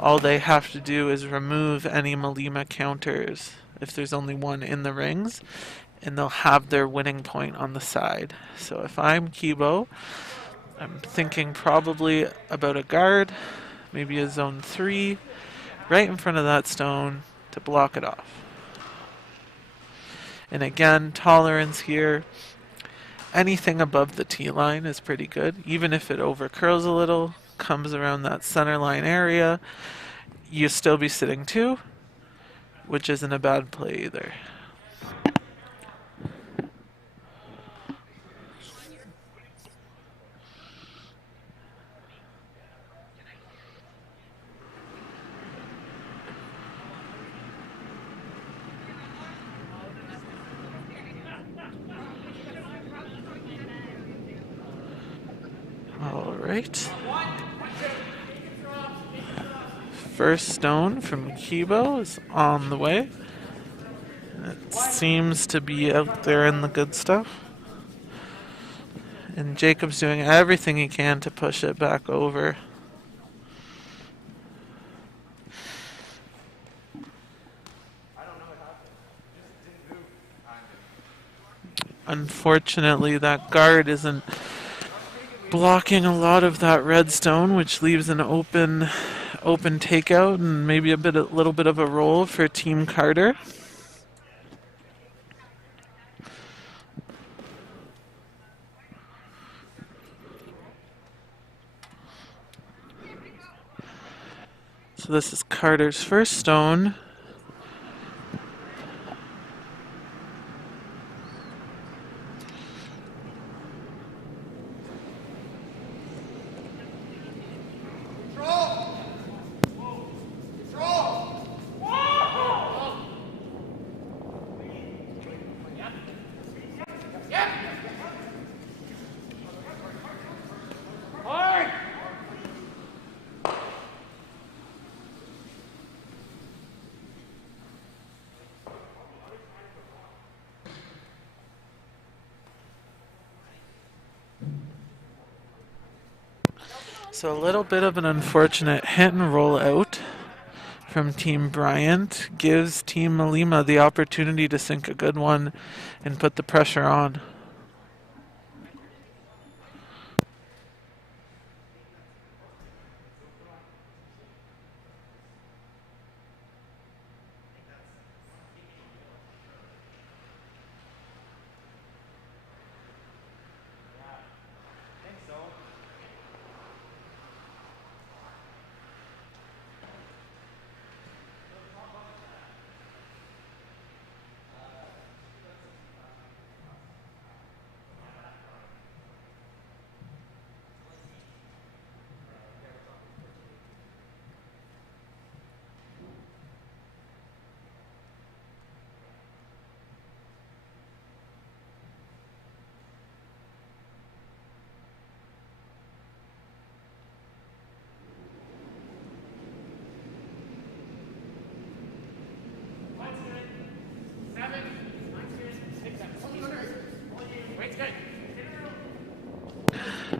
all they have to do is remove any Mulima counters if there's only one in the rings, and they'll have their winning point on the side. So if I'm Kibo, I'm thinking probably about a guard, maybe a zone 3, right in front of that stone to block it off. And again, tolerance here. Anything above the T line is pretty good. Even if it overcurls a little, comes around that center line area, you still be sitting 2, which isn't a bad play either. Alright. First stone from Kibo is on the way. It seems to be out there in the good stuff. And Jacob's doing everything he can to push it back over. Unfortunately, that guard isn't blocking a lot of that red stone, which leaves an open takeout and maybe a little bit of a roll for Team Carter. So this is Carter's first stone. So a little bit of an unfortunate hit and roll out from Team Bryant gives Team Mulima the opportunity to sink a good one and put the pressure on.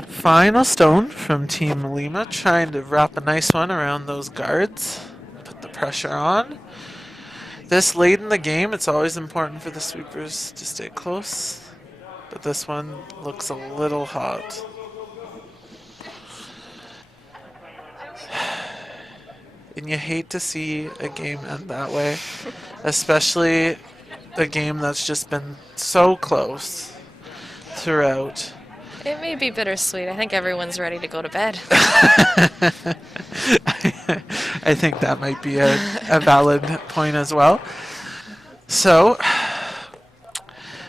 Final stone from Team Mulima, trying to wrap a nice one around those guards. Put the pressure on. This late in the game, it's always important for the sweepers to stay close. But this one looks a little hot. And you hate to see a game end that way. Especially a game that's just been so close throughout. It may be bittersweet. I think everyone's ready to go to bed. I think that might be a valid point as well. So,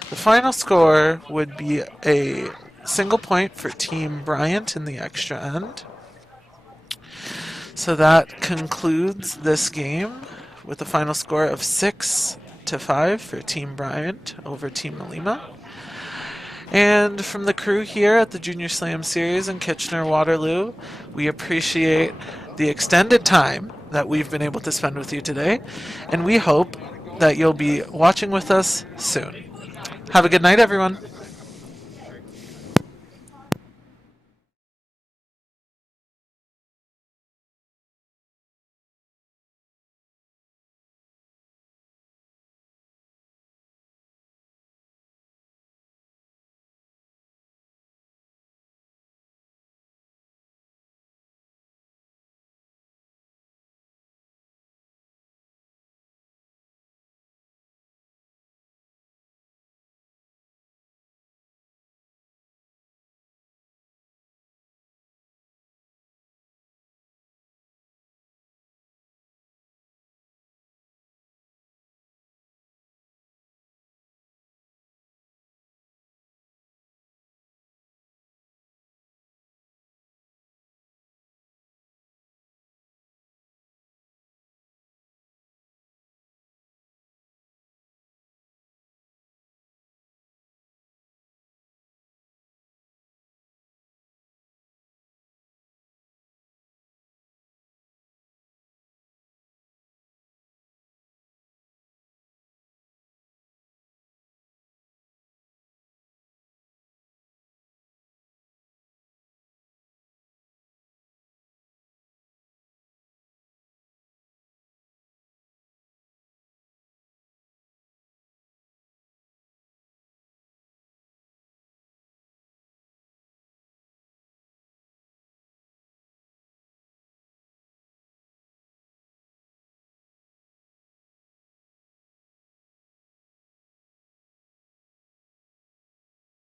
the final score would be a single point for Team Bryant in the extra end. So that concludes this game with a final score of 6-5 for Team Bryant over Team Mulima. And from the crew here at the Junior Slam Series in Kitchener-Waterloo, we appreciate the extended time that we've been able to spend with you today, and we hope that you'll be watching with us soon. Have a good night, everyone.